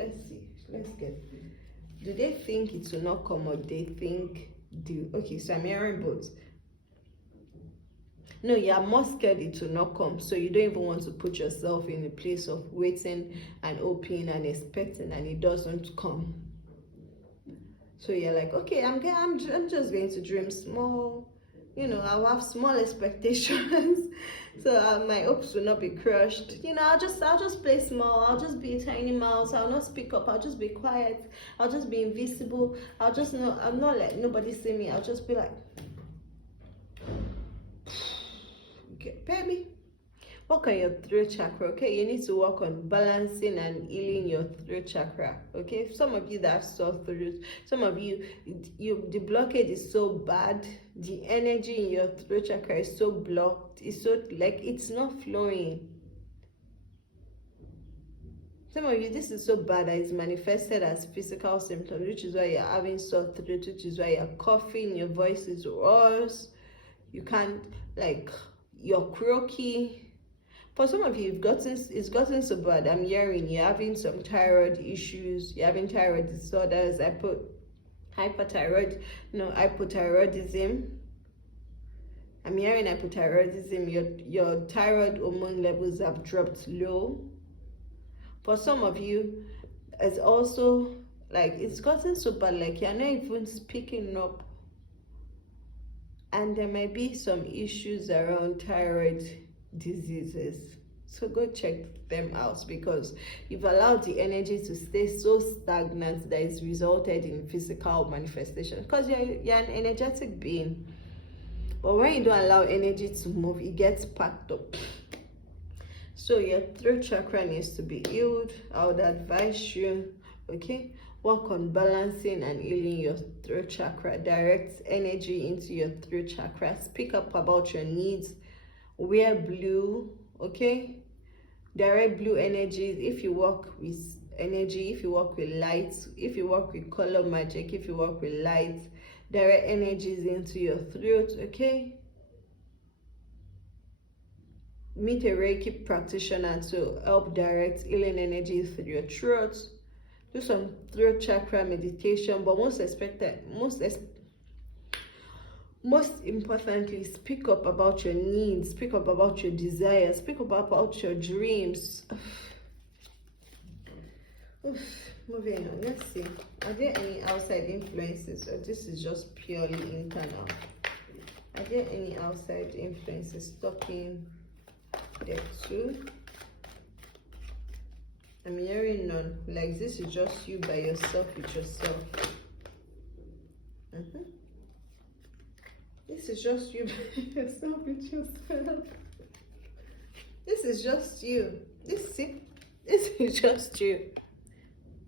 do they think it will not come, or they think okay, so I'm hearing both. No, you're more scared it will not come, so you don't even want to put yourself in a place of waiting and hoping and expecting, and it doesn't come. So you're like, okay, I'm just going to dream small. I'll have small expectations, so my hopes will not be crushed. I'll just play small. I'll just be a tiny mouse. I'll not speak up. I'll just be quiet. I'll just be invisible. I'm not like nobody see me. I'll just be like, okay, baby. Work on your throat chakra, okay? You need to work on balancing and healing your throat chakra, okay? Some of you that have sore throat, some of you, the blockage is so bad, the energy in your throat chakra is so blocked, it's so, like, it's not flowing. Some of you, this is so bad that it's manifested as physical symptoms, which is why you're having sore throat, which is why you're coughing, your voice is hoarse, you can't, like, you're croaky. For some of you, it's gotten so bad. I'm hearing you're having some thyroid issues, you're having thyroid disorders, hypothyroidism. I'm hearing hypothyroidism. Your thyroid hormone levels have dropped low. For some of you, it's also like it's gotten so bad, like you're not even speaking up. And there might be some issues around thyroid diseases, so go check them out, because you've allowed the energy to stay so stagnant that it's resulted in physical manifestation, because you're an energetic being. But when you don't allow energy to move, it gets packed up. So your throat chakra needs to be healed. I would advise you, okay, work on balancing and healing your throat chakra. Direct energy into your throat chakra. Speak up about your needs. Wear blue, okay? Direct blue energies. If you work with energy, if you work with light, if you work with color magic, if you work with light, direct energies into your throat, okay? Meet a Reiki practitioner to help direct healing energy through your throat. Do some throat chakra meditation, but most importantly, speak up about your needs, speak up about your desires, speak up about your dreams. Moving on, let's see. Are there any outside influences, or this is just purely internal? Are there any outside influences stopping there too? I'm hearing none. Like this is just you by yourself with yourself. This is just you by yourself with yourself. This is just you. This is just you.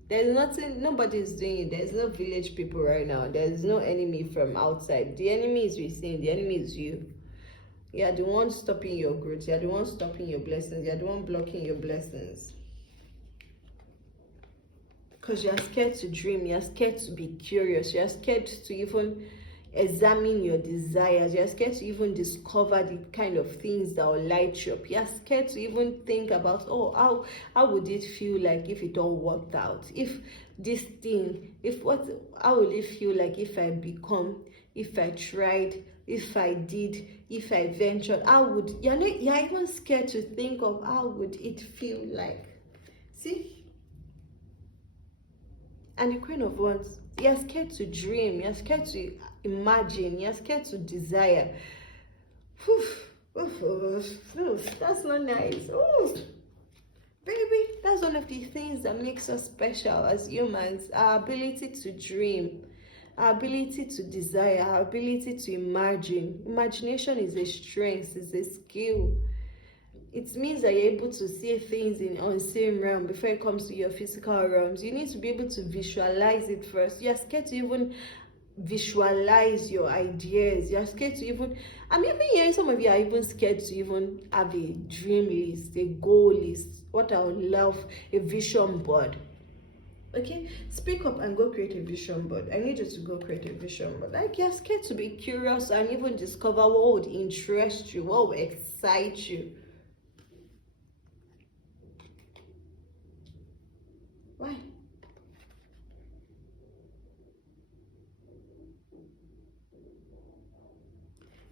There's nothing, nobody is doing it. There's no village people right now. There's no enemy from outside. The enemy is within. The enemy is you. You're the one stopping your growth. You're the one stopping your blessings. You're the one blocking your blessings. Because you're scared to dream. You're scared to be curious. You're scared to even examine your desires. You're scared to even discover the kind of things that will light you up. You're scared to even think about, oh, how would it feel like if it all worked out? If this thing, how would it feel like if I tried, if I did, if I ventured, you're even scared to think of how would it feel like. See? And the Queen of Wands, you're scared to dream, you're scared to imagine, you're scared to desire. That's not nice. Baby, that's one of the things that makes us special as humans. Our ability to dream, our ability to desire, our ability to imagine. Imagination is a strength, it's a skill. It means that you're able to see things in unseen realm before it comes to your physical realms. You need to be able to visualize it first. You're scared to even visualize your ideas. You're scared to even, I'm even hearing some of you are even scared to even have a dream list, a goal list, what I would love, a vision board. Okay, speak up and go create a vision board. I need you to go create a vision board. Like, you're scared to be curious and even discover what would interest you, what would excite you. Why?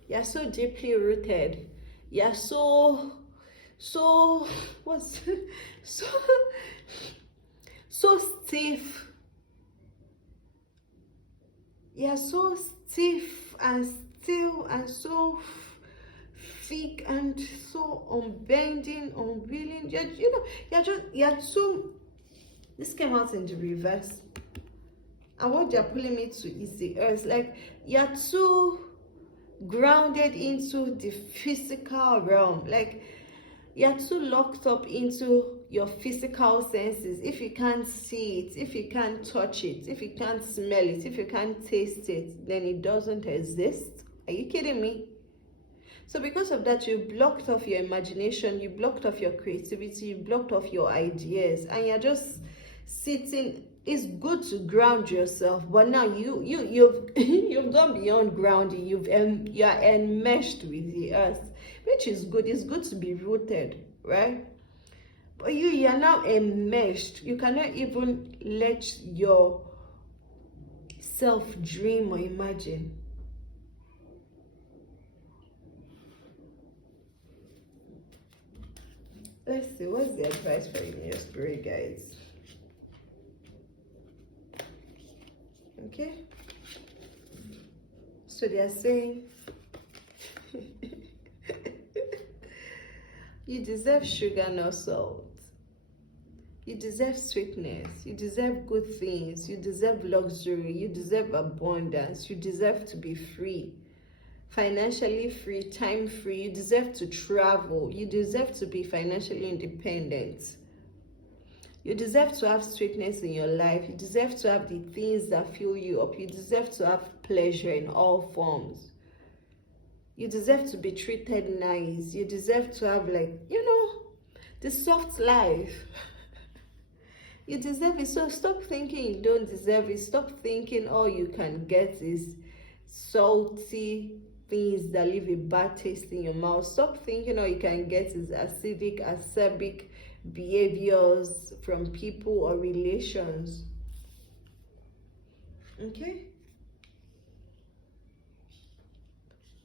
You're so deeply rooted. You're so what's so so stiff. You're so stiff and still and so thick and so unbending, unwilling. You're so. This came out in the reverse. And what they're pulling me to is the earth. Like, you're too grounded into the physical realm. Like, you're too locked up into your physical senses. If you can't see it, if you can't touch it, if you can't smell it, if you can't taste it, then it doesn't exist. Are you kidding me? So because of that, you blocked off your imagination, you blocked off your creativity, you blocked off your ideas, and you're just sitting. It's good to ground yourself, but now you've you've gone beyond grounding. You're enmeshed with the earth, which is good. It's good to be rooted, right? But you're now enmeshed. You cannot even let your self dream or imagine. Let's see, what's the advice for you, your spirit guides? Okay, so they are saying you deserve sugar, not salt. You deserve sweetness. You deserve good things. You deserve luxury. You deserve abundance. You deserve to be free, financially free, time free. You deserve to travel. You deserve to be financially independent. You deserve to have sweetness in your life. You deserve to have the things that fill you up. You deserve to have pleasure in all forms. You deserve to be treated nice. You deserve to have, like, the soft life. You deserve it. So stop thinking you don't deserve it. Stop thinking all you can get is salty things that leave a bad taste in your mouth. Stop thinking all you can get is acerbic behaviors from people or relations. Okay?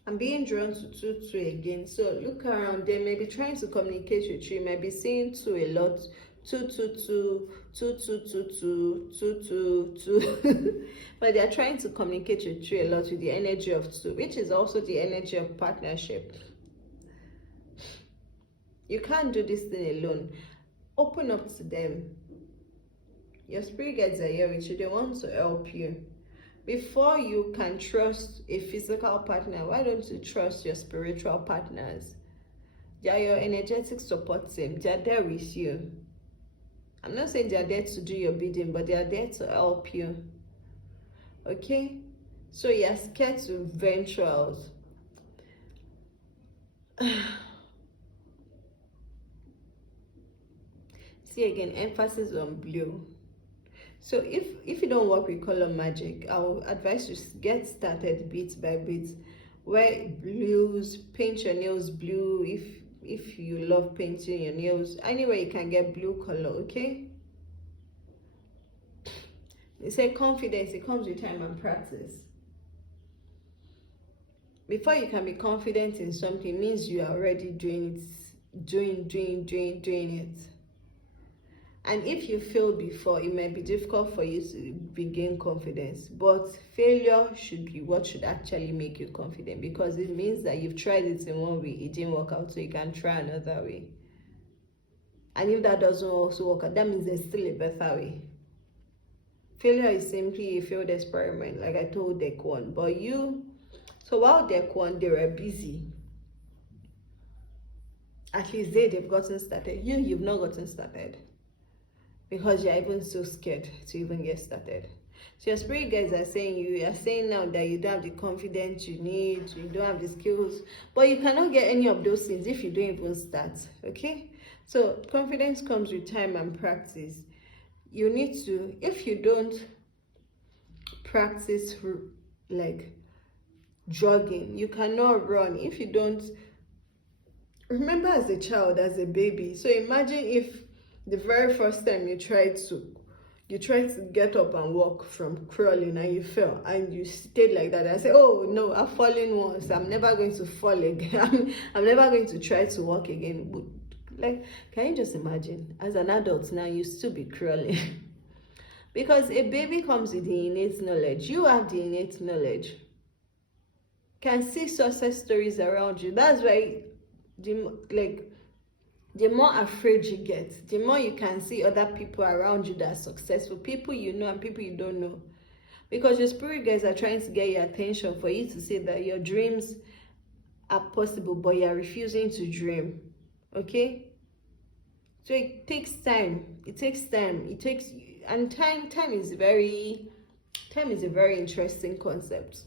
I'm being drawn to 2 again. So look around. They may be trying to communicate with you. You might be seeing 2 a lot. 2, 2, 2, 2, 2, 2, 2, 2, 2, 2. But they are trying to communicate with you a lot with the energy of 2, which is also the energy of partnership. You can't do this thing alone. Open up to them. Your spirit guides are here with you. They want to help you. Before you can trust a physical partner, why don't you trust your spiritual partners? They are your energetic support team. They are there with you. I'm not saying they are there to do your bidding, but they are there to help you. Okay? So you're scared to venture out. See again, emphasis on blue. So if you don't work with color magic, I will advise you to get started bit by bit. Wear blues, paint your nails blue if you love painting your nails. Anywhere you can get blue color, okay? They say confidence, it comes with time and practice. Before you can be confident in something, means you are already doing it, doing it. And if you failed before, it might be difficult for you to regain confidence. But failure should be what should actually make you confident, because it means that you've tried it in one way, it didn't work out, so you can try another way. And if that doesn't also work out, that means there's still a better way. Failure is simply a failed experiment, like I told deck 1. But so while deck 1, they were busy. At least they've gotten started. You've not gotten started because you're even so scared to even get started. So your spirit guides are saying, you are saying now that you don't have the confidence you need, you don't have the skills, but you cannot get any of those things if you don't even start. Okay, so confidence comes with time and practice. You need to, if you don't practice like jogging, you cannot run. If you don't remember as a child, as a baby, so imagine if the very first time you tried to get up and walk from crawling and you fell and you stayed like that. I say, oh no, I've fallen once, I'm never going to fall again. I'm never going to try to walk again. Like, can you just imagine as an adult now you still be crawling? Because a baby comes with the innate knowledge. You have the innate knowledge, can see success stories around you. That's why the more afraid you get, the more you can see other people around you that are successful, people you know and people you don't know. Because your spirit guides are trying to get your attention for you to see that your dreams are possible, but you're refusing to dream. Okay? So it takes time. And time is a very interesting concept.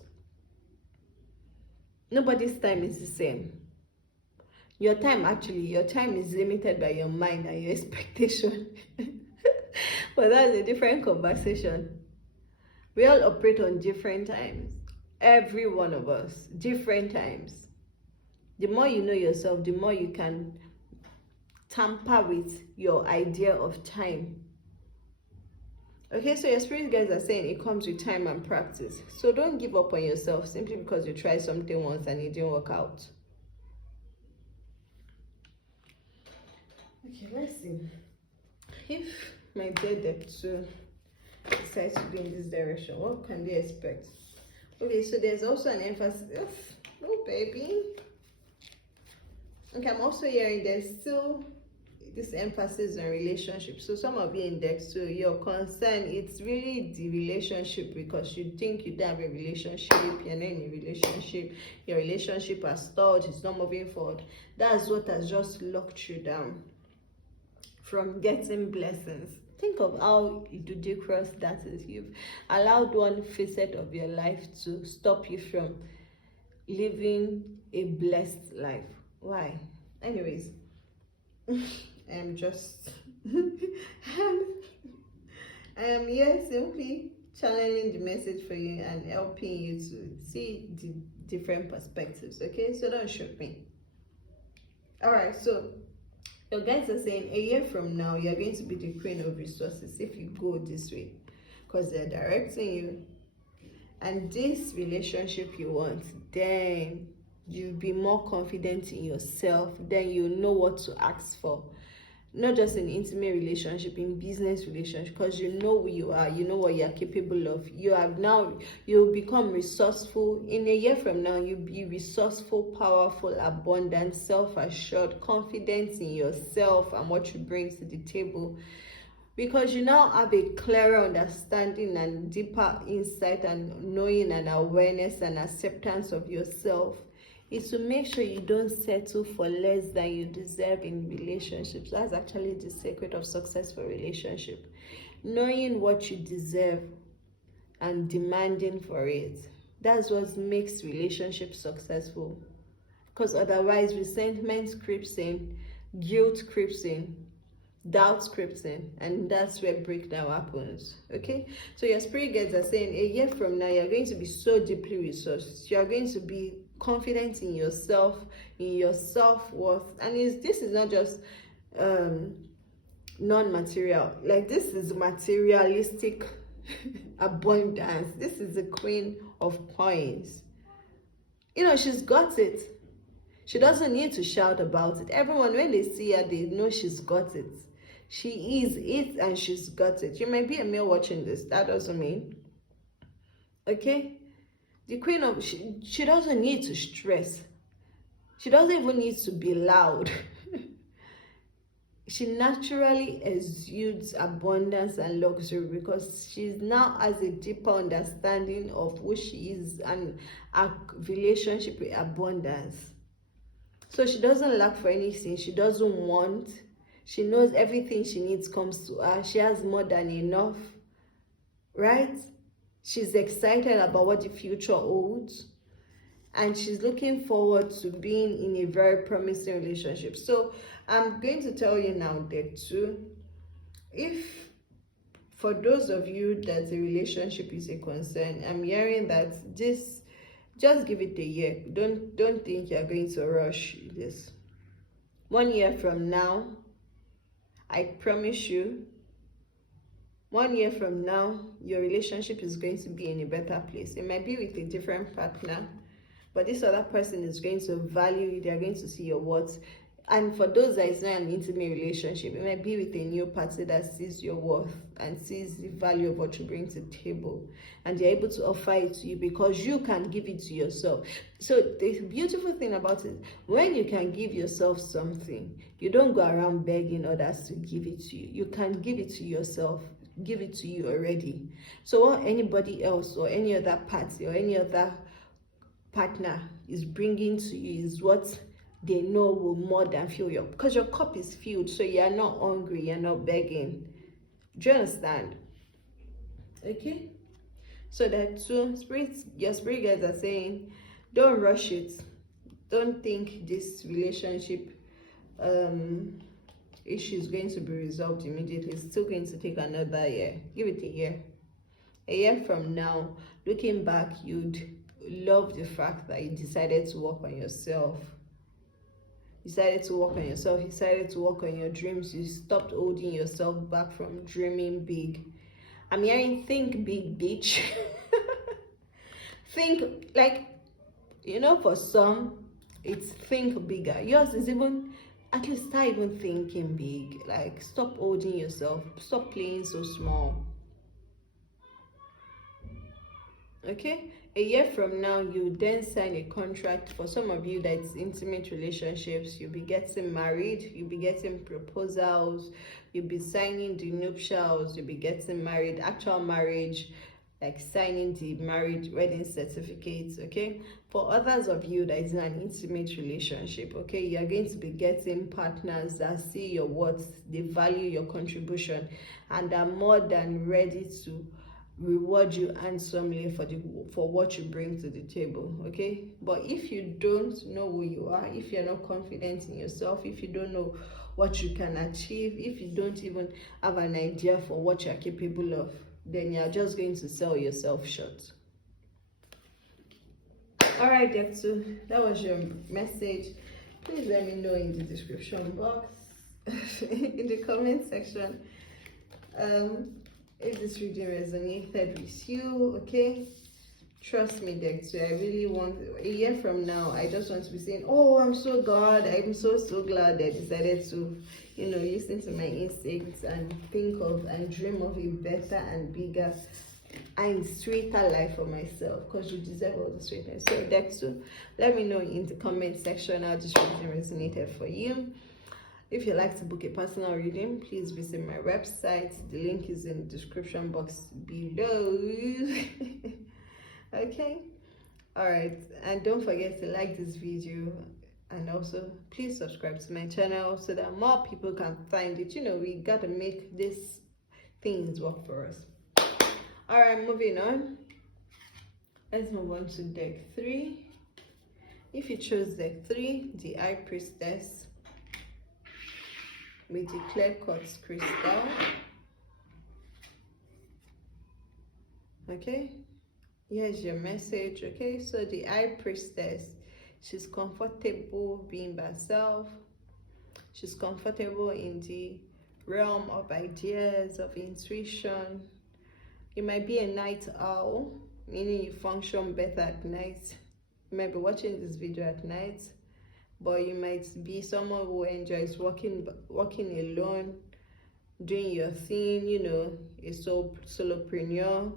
Nobody's time is the same. Your time is limited by your mind and your expectation. But that's a different conversation. We all operate on different times. Every one of us, different times. The more you know yourself, the more you can tamper with your idea of time. Okay, so your spirit guides are saying it comes with time and practice. So don't give up on yourself simply because you tried something once and it didn't work out. Okay, let's see. If my dear Depth2 decides to go in this direction, what can they expect? Okay, so there's also an emphasis. Oh, baby. Okay, I'm also hearing there's still this emphasis on relationships. So some of you in Depth2, your concern, it's really the relationship, because you think you don't have a relationship, you're not in a relationship, your relationship has stalled, it's not moving forward. That's what has just locked you down from getting blessings. Think of how ludicrous that is. You've allowed one facet of your life to stop you from living a blessed life. Why? Anyways, I am just I am here simply channeling the message for you and helping you to see the different perspectives. Okay, so don't shoot me. All right, so your guys are saying a year from now you're going to be the queen of resources if you go this way, because they're directing you. And this relationship you want, then you'll be more confident in yourself, then you know what to ask for. Not just in intimate relationship, in business relationship, because you know who you are, you know what you're capable of. You'll become resourceful. In a year from now, you'll be resourceful, powerful, abundant, self-assured, confident in yourself and what you bring to the table. Because you now have a clearer understanding and deeper insight and knowing and awareness and acceptance of yourself. Is to make sure you don't settle for less than you deserve in relationships. That's actually the secret of successful relationship. Knowing what you deserve and demanding for it. That's what makes relationships successful. Because otherwise resentment creeps in, guilt creeps in, doubt creeps in, and that's where breakdown happens. Okay, so your spirit guides are saying a year from now you're going to be so deeply resourced. You're going to be confident in yourself, in your self-worth. And this is not just non-material, like this is materialistic abundance. This is the queen of coins. You know, she's got it. She doesn't need to shout about it. Everyone, when they see her, they know she's got it. She is it and she's got it. You might be a male watching this, that doesn't mean. Okay, the queen of, she doesn't need to stress. She doesn't even need to be loud. She naturally exudes abundance and luxury because she now has a deeper understanding of who she is and her relationship with abundance. So she doesn't lack for anything. She doesn't want. She knows everything she needs comes to her. She has more than enough, right? She's excited about what the future holds. And she's looking forward to being in a very promising relationship. So I'm going to tell you now that too, if for those of you that the relationship is a concern, I'm hearing that this, just give it a year. Don't think you're going to rush this. 1 year from now, I promise you, 1 year from now, your relationship is going to be in a better place. It might be with a different partner, but this other person is going to value you. They are going to see your worth. And for those that is not an intimate relationship, it might be with a new party that sees your worth and sees the value of what you bring to the table, and they're able to offer it to you because you can give it to yourself. So the beautiful thing about it, when you can give yourself something, you don't go around begging others to give it to you. You can give it to yourself, give it to you already. So what anybody else or any other party or any other partner is bringing to you is what they know will more than fill your, because your cup is filled, so you're not hungry, you're not begging. Do you understand? Okay, so that too, your spirit guides are saying, don't rush it. Don't think this relationship issue is going to be resolved immediately. It's still going to take another year. Give it a year. A year from now, looking back, you'd love the fact that you decided to work on yourself. You decided to work on yourself. You decided to work on your dreams. You stopped holding yourself back from dreaming big. I'm hearing think big, bitch. Think, like, you know, for some, it's think bigger. Yours is even, at least start even thinking big. Like, stop holding yourself. Stop playing so small. Okay, a year from now, you then sign a contract. For some of you that's intimate relationships, you'll be getting married, you'll be getting proposals, you'll be signing the nuptials, you'll be getting married, actual marriage, like signing the marriage wedding certificates. Okay, for others of you that is in an intimate relationship, okay, you're going to be getting partners that see your worth, they value your contribution, and are more than ready to reward you handsomely for what you bring to the table. Okay, but if you don't know who you are, if you're not confident in yourself, if you don't know what you can achieve, if you don't even have an idea for what you're capable of, then you're just going to sell yourself short. All right, Deptu, that was your message. Please let me know in the description box, in the comment section, if this reading resonated with you. Okay, trust me, Deptu, I really want, a year from now, I just want to be saying, oh, I'm so glad, I'm so glad I decided to, you know, listen to my instincts and think of and dream of a better and bigger and sweeter life for myself, because you deserve all the sweetness. So Deptu, let me know in the comment section how this reading resonated for you. If you'd like to book a personal reading, please visit my website. The link is in the description box below. Okay, all right, and don't forget to like this video, and also please subscribe to my channel so that more people can find it. You know, we gotta make these things work for us. All right, moving on, let's move on to deck 3. If you chose deck 3, the High Priestess with the clear quartz crystal. Okay, here's your message. Okay, so the High Priestess, she's comfortable being by herself. She's comfortable in the realm of ideas, of intuition. You might be a night owl, meaning you function better at night. You might be watching this video at night, but you might be someone who enjoys walking alone, doing your thing, you know, a solopreneur,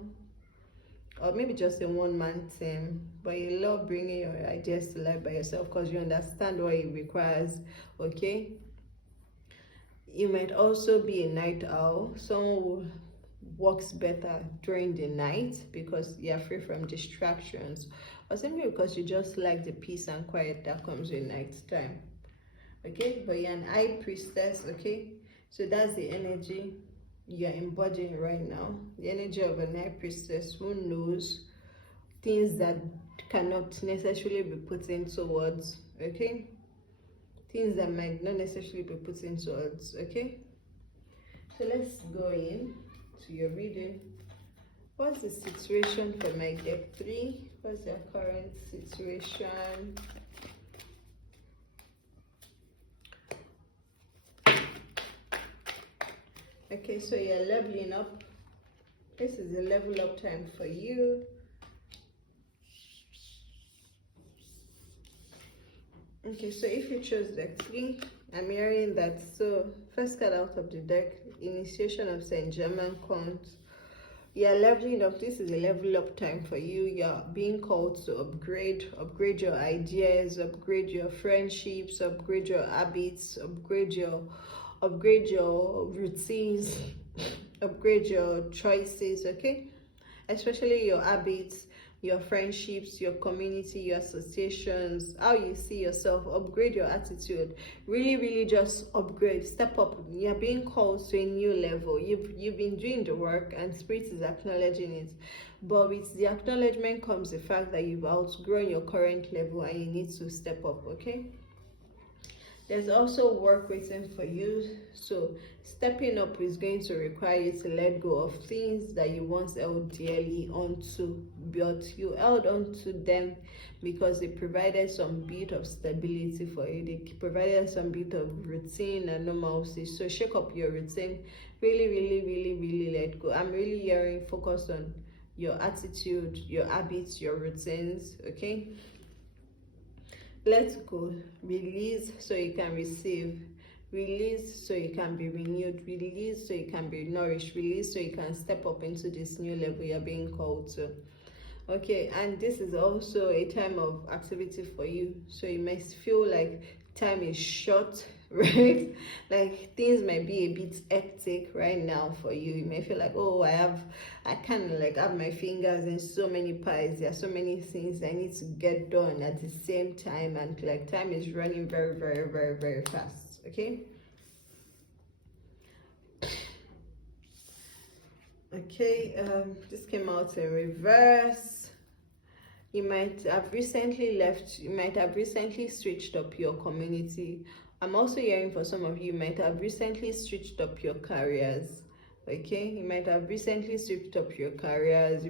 or maybe just a one-man team, but you love bringing your ideas to life by yourself because you understand what it requires. Okay, you might also be a night owl, someone who works better during the night because you're free from distractions, or simply because you just like the peace and quiet that comes with night time. okay? But you're an high priestess, okay? So that's the energy you're embodying right now. The energy of an high priestess who knows things that cannot necessarily be put into words, okay? Things that might not necessarily be put into words, okay? So let's go in to your reading. What's the situation for my deck 3? What's their current situation? Okay, so you're leveling up. This is a level up time for you. Okay, so if you chose deck 3, I'm hearing that. So first card out of the deck, initiation of Saint Germain Count. You're leveling up. This is a level up time for you. You're being called to upgrade your ideas, upgrade your friendships, upgrade your habits, upgrade your routines, upgrade your choices, okay? Especially your habits, your friendships, your community, your associations, how you see yourself. Upgrade your attitude. Really just upgrade, step up. You're being called to a new level. You've been doing the work and spirit is acknowledging it, but with the acknowledgement comes the fact that you've outgrown your current level and you need to step up, okay? There's also work waiting for you. So stepping up is going to require you to let go of things that you once held dearly onto, but you held onto them because they provided some bit of stability for you. They provided some bit of routine and normalcy. So shake up your routine. Really let go. I'm really hearing focus on your attitude, your habits, your routines, okay? Let go, release so you can receive, release so you can be renewed, release so you can be nourished, release so you can step up into this new level you're being called to. Okay, and this is also a time of activity for you, so you might feel like time is short, right? Like things might be a bit hectic right now for you. You may feel like, oh, I kind of like have my fingers in so many pies. There are so many things I need to get done at the same time, and like time is running very fast, okay? Okay, this came out in reverse. You might have recently switched up your community. I'm also hearing for some of you, you might have recently switched up your careers. Okay, you might have recently switched up your careers.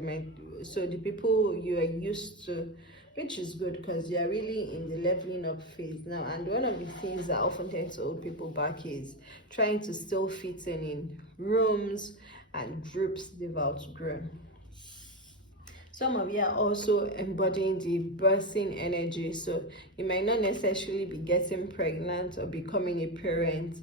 So the people you are used to, which is good because you are really in the leveling up phase now. And one of the things that often tends to hold people back is trying to still fit in rooms and groups they've outgrown. Some of you are also embodying the birthing energy, so you might not necessarily be getting pregnant or becoming a parent.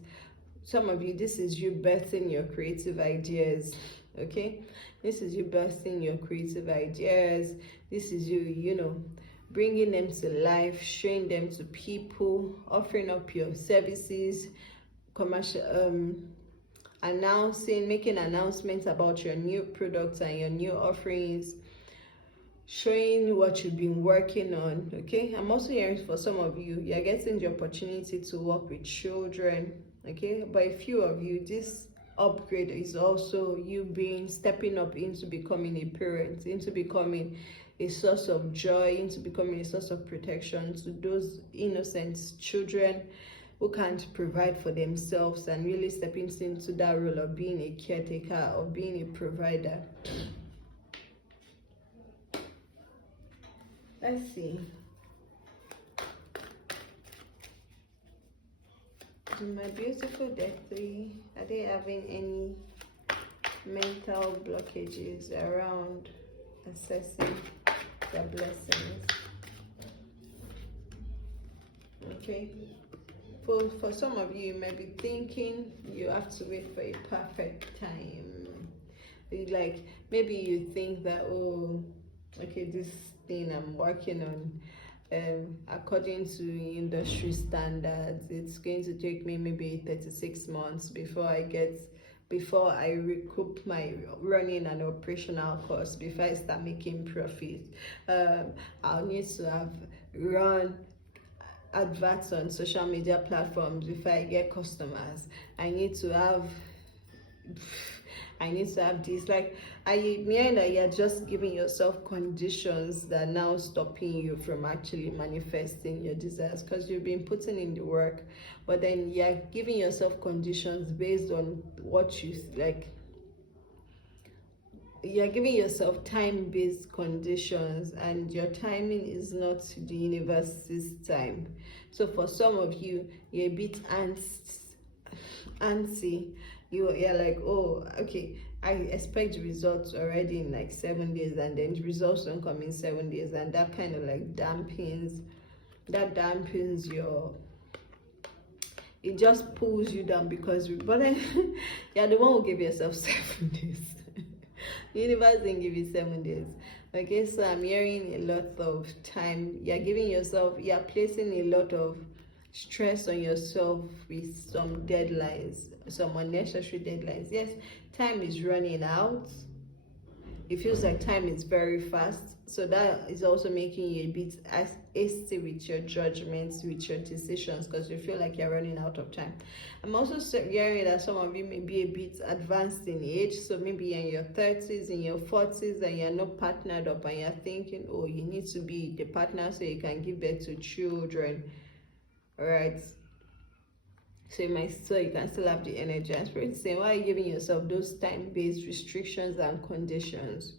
Some of you, this is you birthing your creative ideas, okay? This is you birthing your creative ideas. This is you bringing them to life, showing them to people, offering up your services, commercial, making announcements about your new products and your new offerings, showing what you've been working on, okay? I'm also hearing for some of you, you're getting the opportunity to work with children, okay? But a few of you, this upgrade is also you stepping up into becoming a parent, into becoming a source of joy, into becoming a source of protection to those innocent children who can't provide for themselves, and really stepping into that role of being a caretaker, of being a provider. Let's see. My beautiful deck 3, are they having any mental blockages around assessing their blessings? Okay. For some of you, you might be thinking you have to wait for a perfect time. Like maybe you think that, oh, okay, this thing I'm working on, according to industry standards, it's going to take me maybe 36 months before I recoup my running and operational costs, before I start making profit. I'll need to have run adverts on social media platforms before I get customers. I need to have this. Like, I mean that you're just giving yourself conditions that are now stopping you from actually manifesting your desires, because you've been putting in the work, but then you're giving yourself conditions based on what you like. You're giving yourself time-based conditions, and your timing is not the universe's time. So for some of you, you're a bit antsy. You're like, oh, okay, I expect results already in like 7 days, and then the results don't come in 7 days, and that kind of like dampens your, it just pulls you down, because but then you're the one who gave yourself 7 days. The universe didn't give you 7 days. Okay, so I'm hearing a lot of time. You're placing a lot of stress on yourself with some deadlines, some unnecessary deadlines. Yes, time is running out. It feels like time is very fast. So that is also making you a bit hasty with your judgments, with your decisions, because you feel like you're running out of time. I'm also hearing that some of you may be a bit advanced in age, so maybe you're in your 30s, in your 40s, and you're not partnered up, and you're thinking, oh, you need to be the partner so you can give birth to children. All right, so you can still have the energy. And Spirit saying, why are you giving yourself those time-based restrictions and conditions?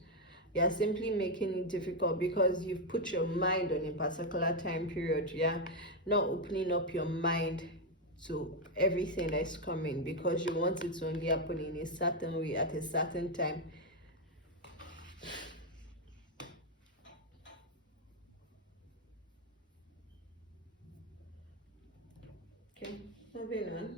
You're simply making it difficult because you've put your mind on a particular time period. Yeah, not opening up your mind to everything that's coming, because you want it to only happen in a certain way at a certain time. Okay, moving on.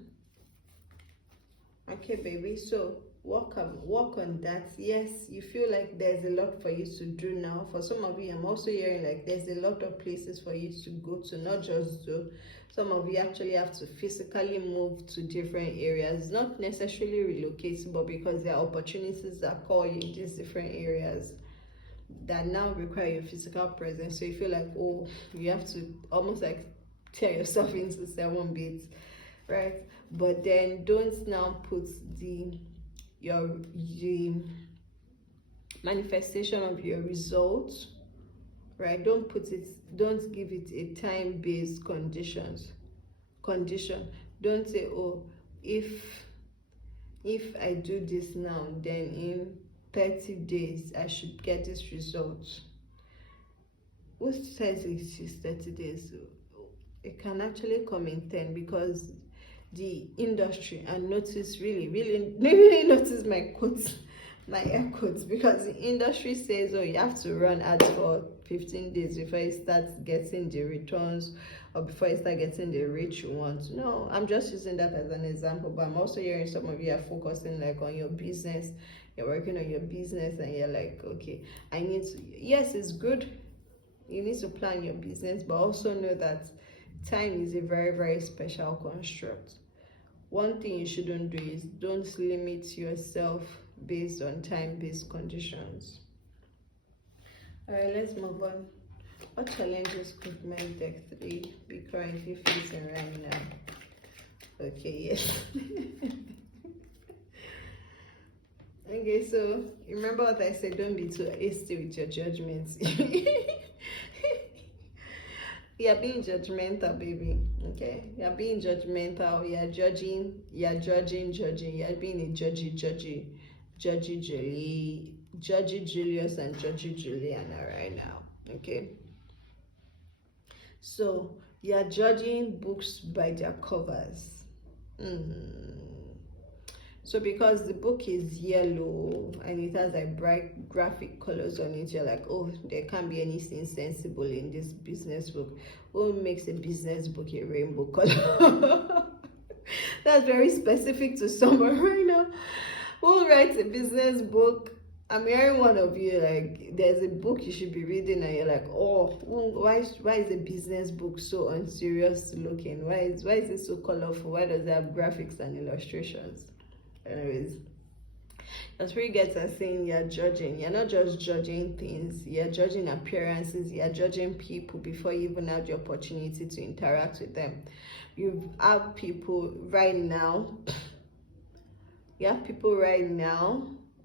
Okay, baby, so work on that. Yes, you feel like there's a lot for you to do now. For some of you, I'm also hearing like there's a lot of places for you to go to, not just do. Some of you actually have to physically move to different areas, not necessarily relocate, but because there are opportunities that call you in these different areas that now require your physical presence. So you feel like, oh, you have to almost like tear yourself into 7 bits, right? But then don't now put the manifestation of your results, right? Don't give it a time-based condition. Don't say, oh, if I do this now, then in 30 days I should get this result. Who says it is 30 days? It can actually come in 10, because the industry, and really notice my quotes, my air quotes, because the industry says, oh, you have to run ads for 15 days before you start getting the returns, or before you start getting the reach you want. No, I'm just using that as an example, but I'm also hearing some of you are focusing like on your business. You're working on your business, and you're like, okay, yes, it's good, you need to plan your business, but also know that time is a very, very special construct. One thing you shouldn't do is don't limit yourself based on time-based conditions. All right, let's move on. What challenges could my deck 3 be currently facing right now? Okay, yes. Okay, so remember what I said, don't be too hasty with your judgments. You're being judgmental, baby. Okay, you're being judgmental. You're judging. You're being a judgy Julius and judgy Juliana right now. Okay, so you're judging books by their covers. So because the book is yellow and it has like bright graphic colors on it, you're like, oh, there can't be anything sensible in this business book. Who makes a business book a rainbow color? That's very specific to someone right now. Who writes a business book? I'm hearing one of you like, there's a book you should be reading, and you're like, oh, why is the business book so unserious looking? Why is it so colorful? Why does it have graphics and illustrations? Anyways, Your spirit guides are saying you're judging. You're not just judging things, you're judging appearances, you're judging people before you even have the opportunity to interact with them. You have people right now,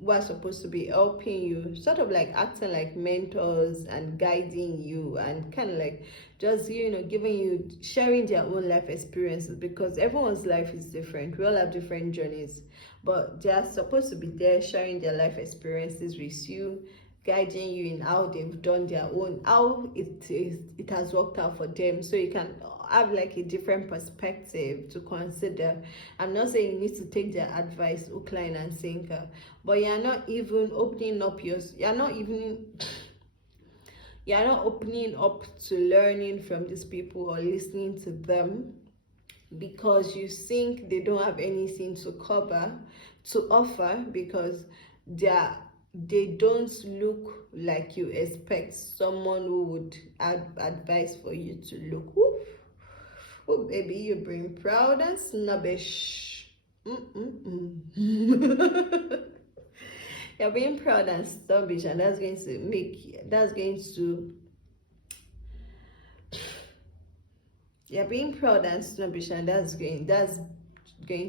who are supposed to be helping you, sort of like acting like mentors and guiding you, and kind of like just, giving you, sharing their own life experiences, because everyone's life is different. We all have different journeys, but they are supposed to be there sharing their life experiences with you, guiding you in how they've done their own, how it has worked out for them, so you can have like a different perspective to consider. I'm not saying you need to take their advice hook, line and sinker, but you're not opening up to learning from these people or listening to them, because you think they don't have anything to offer, because they don't look like you expect someone who would add advice for you to look. Oh baby, you bring proud and snobbish. You're being proud and snobbish, and that's going to you're being proud and snobbish, and that's going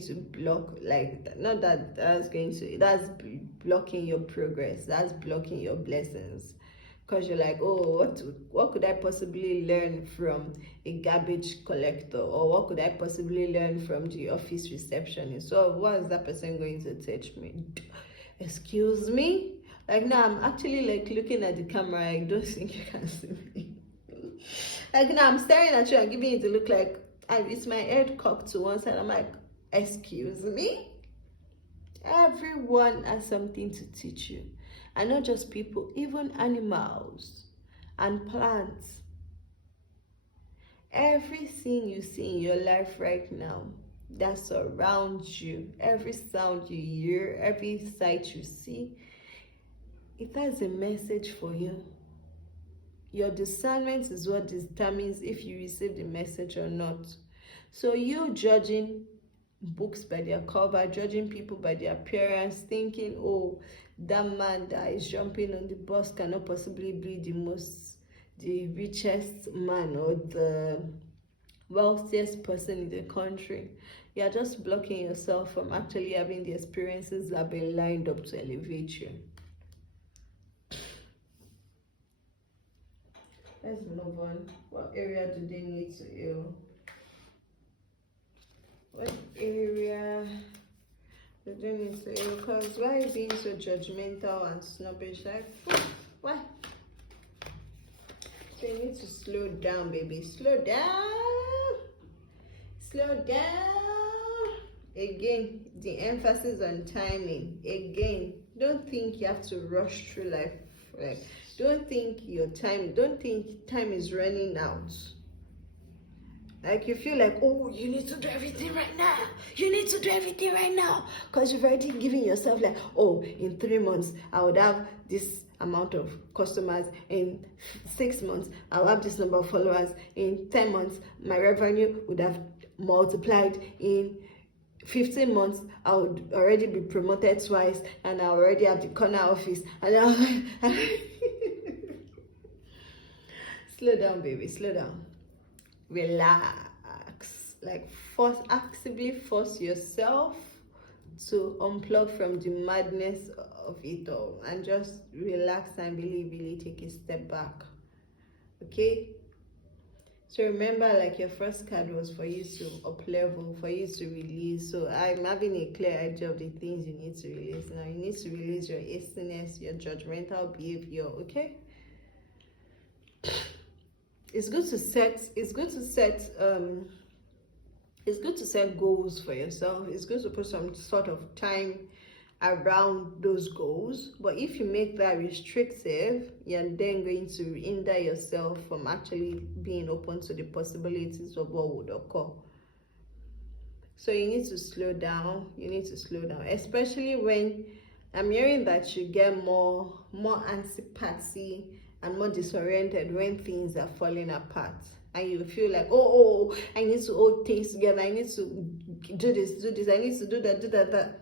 to block, like, not that that's blocking your progress, that's blocking your blessings, because you're like, oh, what could I possibly learn from a garbage collector, or what could I possibly learn from the office receptionist? So what is that person going to teach me? Excuse me? Like, now I'm actually like looking at the camera. I don't think you can see me. Like, now I'm staring at you and giving you the look, like, it's my head cocked to one side. I'm like, excuse me? Everyone has something to teach you, and not just people, even animals and plants. Everything you see in your life right now that surrounds you, every sound you hear, every sight you see, it has a message for you. Your discernment is what determines if you receive the message or not. So you judging books by their cover, judging people by their appearance, thinking, oh, that man that is jumping on the bus cannot possibly be the richest man or the wealthiest person in the country. You're just blocking yourself from actually having the experiences that have been lined up to elevate you. Let's move on. What area do they need to heal? What area do they need to heal? Because why are you being so judgmental and snobbish? Like, why? So you need to slow down, baby. Slow down. Slow down. Again, the emphasis on timing. Again, don't think you have to rush through life. Like, don't think time is running out. Like, you feel like, oh, you need to do everything right now. You need to do everything right now. Because you've already given yourself like, oh, in 3 months, I would have this amount of customers. In 6 months, I'll have this number of followers. In 10 months, my revenue would have multiplied. In 15 months, I would already be promoted twice, and I already have the corner office. And slow down, baby, slow down. Relax. Like, actively force yourself to unplug from the madness of it all, and just relax and really take a step back. Okay? So remember, like, your first card was for you to up level, for you to release. So I'm having a clear idea of the things you need to release. Now you need to release your hastiness, your judgmental behavior. Okay? It's good to set goals for yourself. It's good to put some sort of time around those goals. But if you make that restrictive, you're then going to hinder yourself from actually being open to the possibilities of what would occur. So you need to slow down. Especially when I'm hearing that you get more antsy and more disoriented when things are falling apart, and you feel like, oh, I need to hold things together, I need to do this, I need to do that.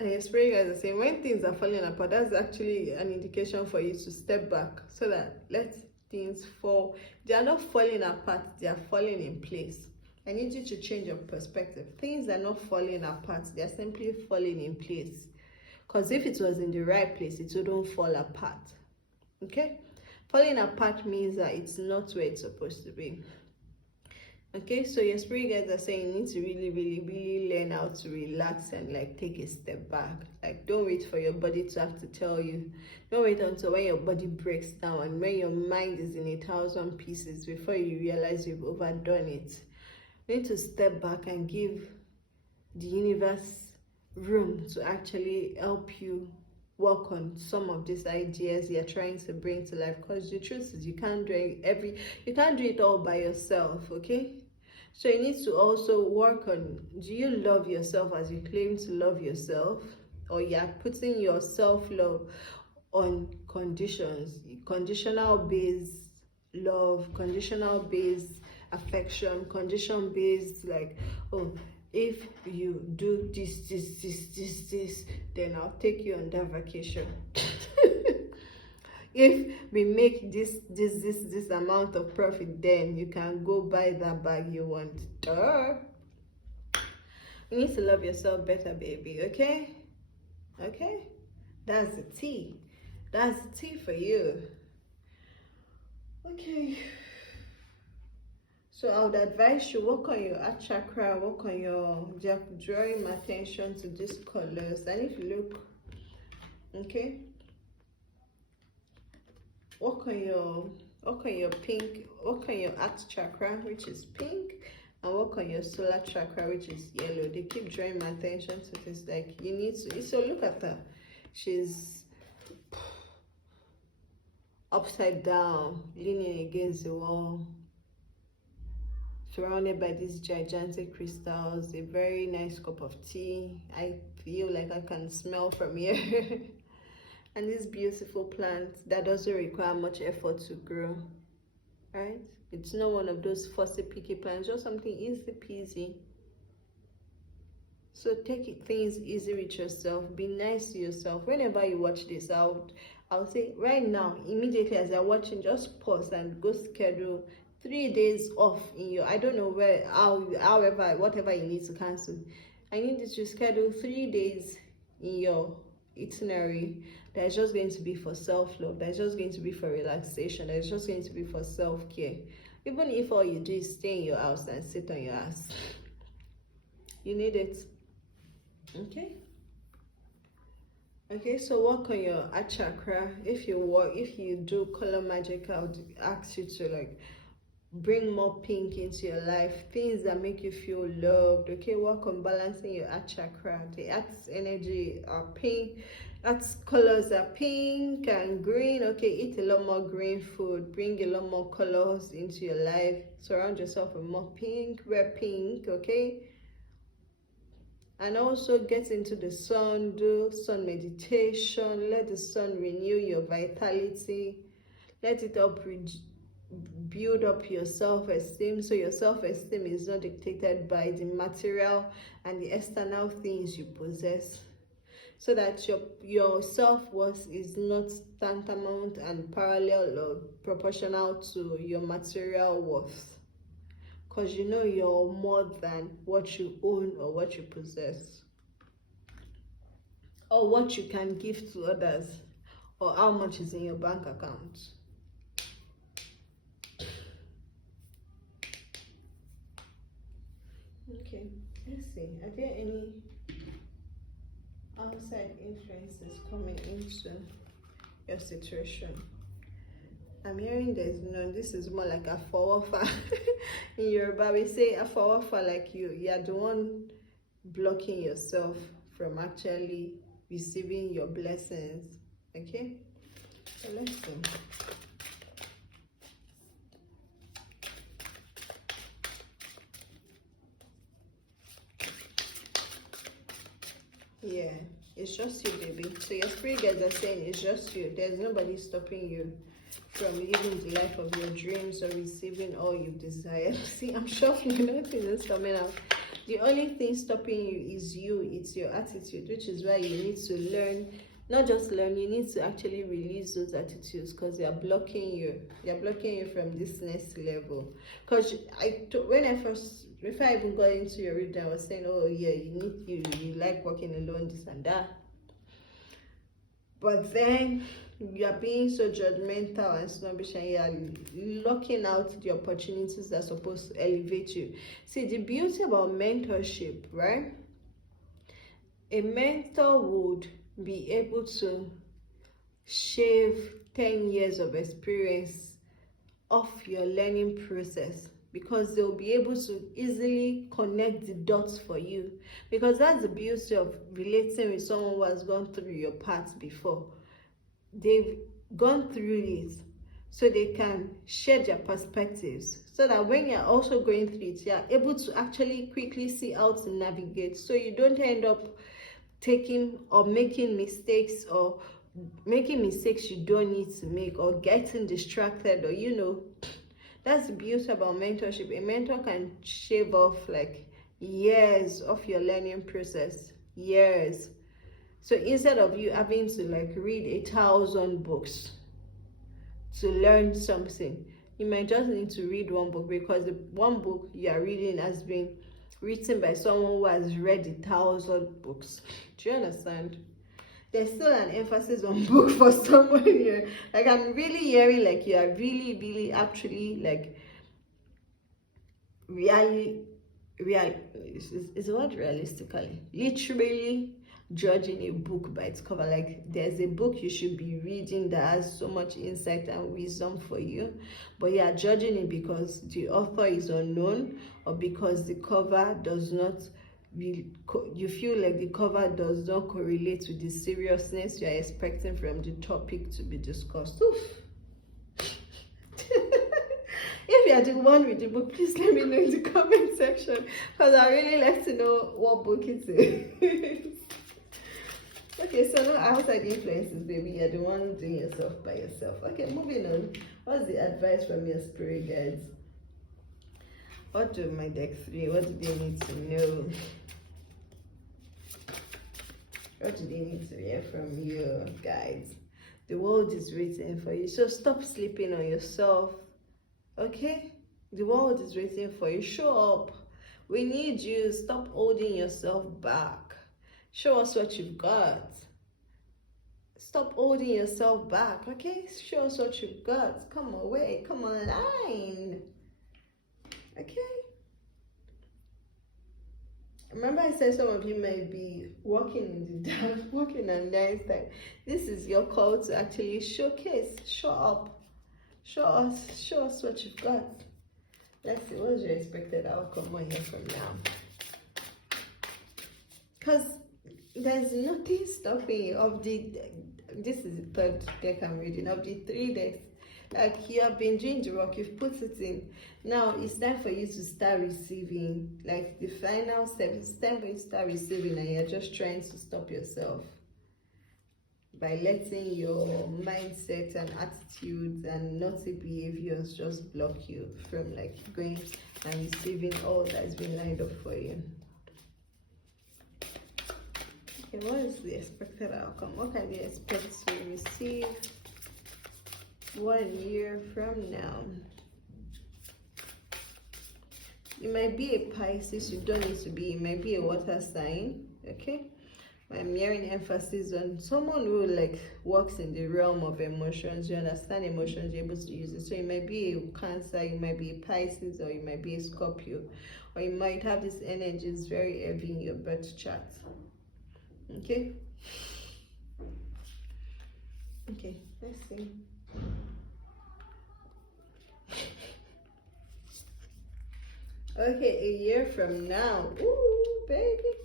And your spirit guys are saying when things are falling apart, that's actually an indication for you to step back so that let things fall. They are not falling apart, they are falling in place. I need you to change your perspective. Things are not falling apart, they are simply falling in place. Because if it was in the right place, it wouldn't fall apart. Okay? Falling apart means that it's not where it's supposed to be. Okay, so your spirit guides are saying you need to really learn how to relax and like take a step back. Like, don't wait for your body to have to tell you. Don't wait until when your body breaks down and when your mind is in 1,000 pieces before you realize you've overdone it. You need to step back and give the universe room to actually help you work on some of these ideas you're trying to bring to life, because the truth is you can't do it all by yourself. Okay, so you need to also work on, do you love yourself as you claim to love yourself, or you're putting your self-love on conditions, conditional based love, conditional based affection, condition based like, oh, if you do this, then I'll take you on that vacation. If we make this amount of profit, then you can go buy that bag you want. Duh. You need to love yourself better, baby. Okay? Okay? That's the tea. That's the tea for you. Okay. So I would advise you work on your heart chakra, work on your drawing my attention to these colors. And if you look, okay, work on your pink, work on your heart chakra, which is pink, and work on your solar chakra, which is yellow. They keep drawing my attention to this. Like, you need to. So look at her. She's upside down, leaning against the wall, surrounded by these gigantic crystals, a very nice cup of tea. I feel like I can smell from here. And this beautiful plant that doesn't require much effort to grow, right? It's not one of those fussy picky plants, just something easy peasy. So take things easy with yourself, be nice to yourself. Whenever you watch this, I'll say right now, immediately as you're watching, just pause and go schedule 3 days off in your, I don't know where, however, whatever you need to cancel. I need you to schedule 3 days in your itinerary that's just going to be for self-love, that's just going to be for relaxation, that's just going to be for self-care. Even if all you do is stay in your house and sit on your ass, you need it. Okay, so work on your heart chakra. If you do color magic, I would ask you to like bring more pink into your life, things that make you feel loved. Okay, work on balancing your heart chakra. The heart's energy are pink, heart's colors are pink and green. Okay, eat a lot more green food, bring a lot more colors into your life, surround yourself with more pink, wear pink. Okay, and also get into the sun, do sun meditation, let the sun renew your vitality, let it help build up your self-esteem, so your self-esteem is not dictated by the material and the external things you possess, so that your self-worth is not tantamount and parallel or proportional to your material worth, because you know you're more than what you own or what you possess or what you can give to others or how much is in your bank account. Okay, let's see. Are there any outside influences coming into your situation? I'm hearing there's none. This is more like a fowofa. In Yoruba, we say a fowofa, like you're the one blocking yourself from actually receiving your blessings. Okay, so let's see. Yeah, it's just you, baby. So your spirit guides are saying it's just you. There's nobody stopping you from living the life of your dreams or receiving all you desire. See, I'm shuffling, nothing is coming out. The only thing stopping you is you. It's your attitude, which is why you need to learn. Not just learn, you need to actually release those attitudes, because they are blocking you. They are blocking you from this next level. Because when I first, before I even got into your reading, I was saying, oh yeah, you like working alone, this and that. But then you are being so judgmental and snobbish, and you are locking out the opportunities that are supposed to elevate you. See, the beauty about mentorship, right? A mentor would be able to shave 10 years of experience off your learning process, because they'll be able to easily connect the dots for you. Because that's the beauty of relating with someone who has gone through your path before. They've gone through it, so they can share their perspectives, so that when you're also going through it, you're able to actually quickly see how to navigate, so you don't end up taking or making mistakes, or making mistakes you don't need to make, or getting distracted, or that's the beauty about mentorship. A mentor can shave off like years of your learning process. Years. So instead of you having to like read 1,000 books to learn something, you might just need to read one book, because the one book you are reading has been written by someone who has read 1,000 books. Do you understand? There's still an emphasis on book for someone here. Like, I'm really hearing like you are really actually like is what realistically, literally judging a book by its cover. Like, there's a book you should be reading that has so much insight and wisdom for you, but you are judging it because the author is unknown, or because the cover does not you feel like the cover does not correlate with the seriousness you are expecting from the topic to be discussed. Oof. If you are the one with the book, please let me know in the comment section, because I really like to know what book it is. Okay, so now outside influences, baby, you're the one doing yourself by yourself. Okay, moving on. What's the advice from your spirit guides? What do my deck 3? What do they need to know? What do they need to hear from you, guys? The world is waiting for you, so stop sleeping on yourself. Okay? The world is waiting for you. Show up. We need you. Stop holding yourself back. Show us what you've got. Stop holding yourself back, okay? Show us what you've got. Come away. Come online. Okay? Remember I said some of you might be walking in the dark, walking on night time. This is your call to actually showcase, show up. Show us what you've got. Let's see, what's your expected outcome 1 year from now? Because there's nothing stopping you of this is the third deck I'm reading, of the 3 decks. Like, you have been doing the work, you've put it in. Now it's time for you to start receiving. Like, the final step, it's time for you to start receiving, and you're just trying to stop yourself by letting your mindset and attitudes and naughty behaviors just block you from like going and receiving all that's been lined up for you. Okay, what is the expected outcome? What can you expect to receive 1 year from now? You might be a Pisces, you don't need to be. You might be a water sign, okay? I'm hearing emphasis on someone who like works in the realm of emotions. You understand emotions, you're able to use it. So you might be a Cancer, you might be a Pisces, or you might be a Scorpio, or you might have this energy is very heavy in your birth chart. Okay? Okay, let's see. Okay, a year from now. Ooh, baby.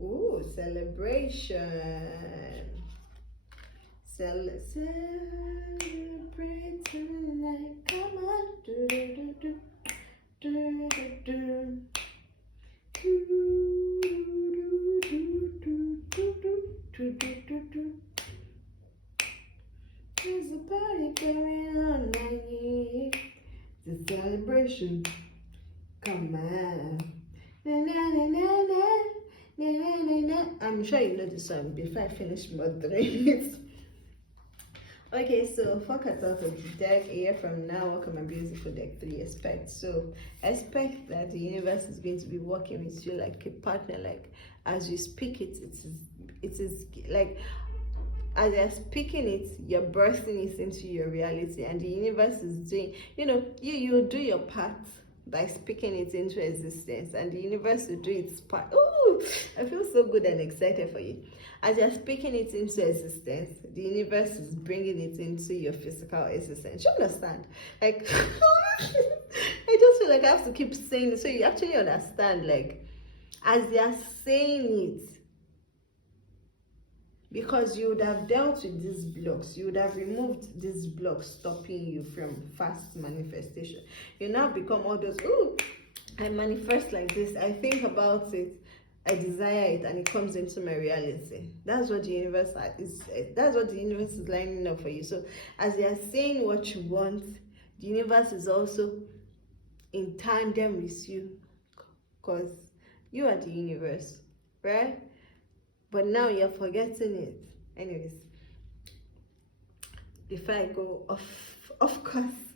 Ooh, celebration. Celebrate tonight. Come on. Do, do, do, do, do, do. There's a party going on, it's a celebration. Come on. I'm sure you know the song before I finish muttering it. Okay, so focus out of the deck a year from now. Welcome my beautiful deck 3 expect. So expect that the universe is going to be working with you like a partner. Like as you speak it is like as you're speaking it, you're birthing it into your reality, and the universe is doing, you do your part by speaking it into existence, and the universe will do its part. Ooh, I feel so good and excited for you. As you're speaking it into existence, the universe is bringing it into your physical existence. You understand? Like, I just feel like I have to keep saying it so you actually understand. Like, as they're saying it, because you would have dealt with these blocks, you would have removed these blocks stopping you from fast manifestation. You now become all those, ooh, I manifest like this, I think about it, I desire it, and it comes into my reality. That's what the universe is. That's what the universe is lining up for you. So as they are saying what you want, the universe is also in tandem with you, because you are the universe, right? But now you're forgetting it. Anyways, before I go of course,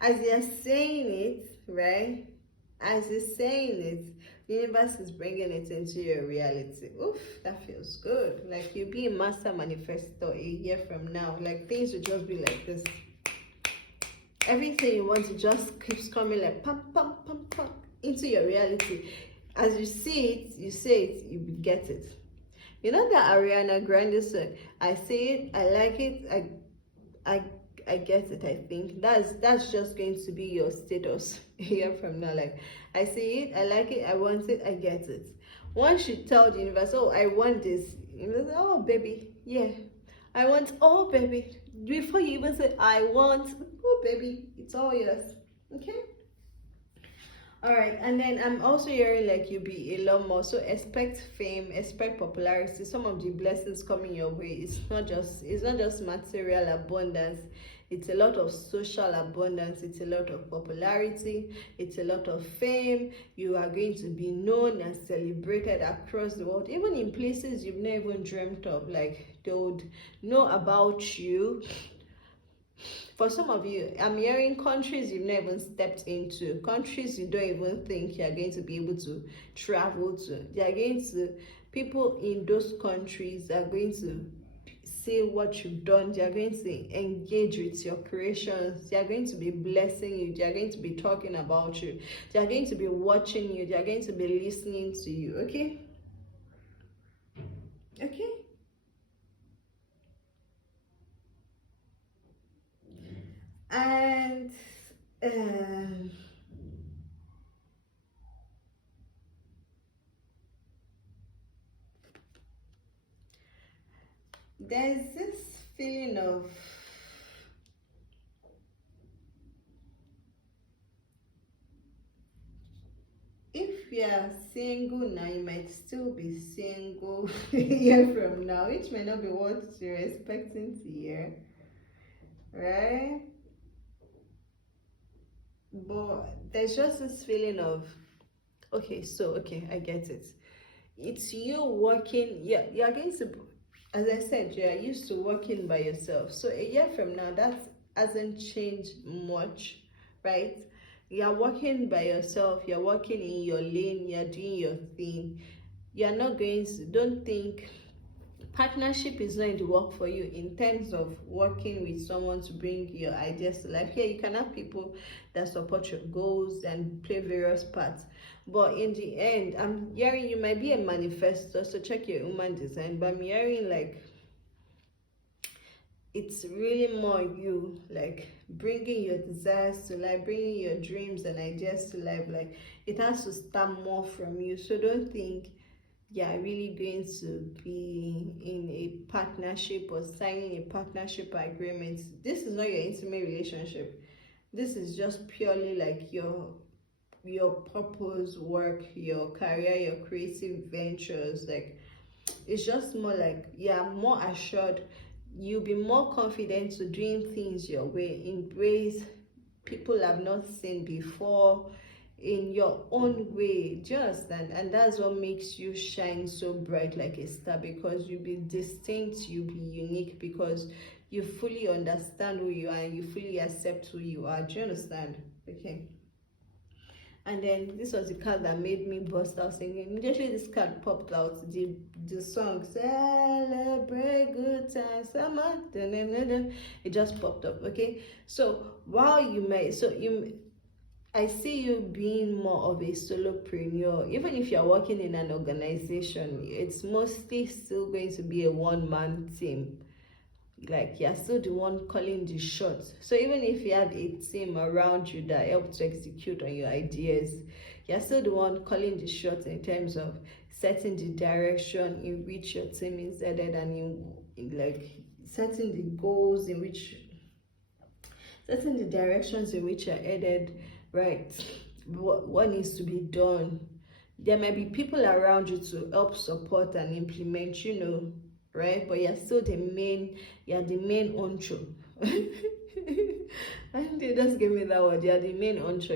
as you're saying it, right? As you're saying it, the universe is bringing it into your reality. Oof, that feels good. Like you'll be a master manifestor a year from now. Like things will just be like this. Everything you want to just keeps coming like pam, pam, pam, pam into your reality. As you see it, you say it, you get it. You know that Ariana Grande song, I see it, I like it, I get it. I think that's just going to be your status a year from now. Like, I see it, I like it, I want it, I get it. Once you tell the universe, oh, I want this, you know, oh baby, yeah, I want, oh baby, before you even say I want, oh baby, it's all yours. Okay. All right, and then I'm also hearing like you'll be a lot more. So expect fame, expect popularity. Some of the blessings coming your way. It's not just material abundance. It's a lot of social abundance. It's a lot of popularity. It's a lot of fame. You are going to be known and celebrated across the world, even in places you've never even dreamt of. Like they would know about you. For some of you, I'm hearing countries you've never even stepped into, countries you don't even think you're going to be able to travel to. People in those countries are going to say what you've done. They are going to engage with your creations. They are going to be blessing you. They are going to be talking about you. They are going to be watching you. They are going to be listening to you. Okay? Okay? And there's this feeling of if you are single now, you might still be single a year from now, which may not be what you're expecting to hear, right? But there's just this feeling of okay, I get it. It's you working, you're going to, as I said, you're used to working by yourself. So a year from now, that hasn't changed much, right? You're working by yourself, you're working in your lane, you're doing your thing. You're not going to, don't think partnership is not in the work for you in terms of working with someone to bring your ideas to life. Here, you can have people that support your goals and play various parts. But in the end, I'm hearing you might be a manifestor, so check your human design. But I'm hearing like it's really more you, like bringing your desires to life, bringing your dreams and ideas to life. Like it has to start more from you. So don't think you're really going to be in a partnership or signing a partnership agreement. This is not your intimate relationship. This is just purely like your purpose, work, your career, your creative ventures. Like it's just more like you're more assured, you'll be more confident to doing things your way in ways people have not seen before. in your own way. Do you understand? And that's what makes you shine so bright like a star, because you be distinct, you be unique, because you fully understand who you are and you fully accept who you are. Do you understand? Okay. And then this was the card that made me burst out singing. Immediately this card popped out, the song Celebrate Good Times Summer, it just popped up. Okay, so while I see you being more of a solopreneur. Even if you're working in an organization, it's mostly still going to be a one-man team. Like, you're still the one calling the shots. So even if you have a team around you that help to execute on your ideas, you're still the one calling the shots in terms of setting the direction in which your team is headed, and in like setting the goals in which, setting the directions in which you're headed, right? What needs to be done. There might be people around you to help support and implement, right? But you're still the main honcho. And they just give me that word. You're the main honcho.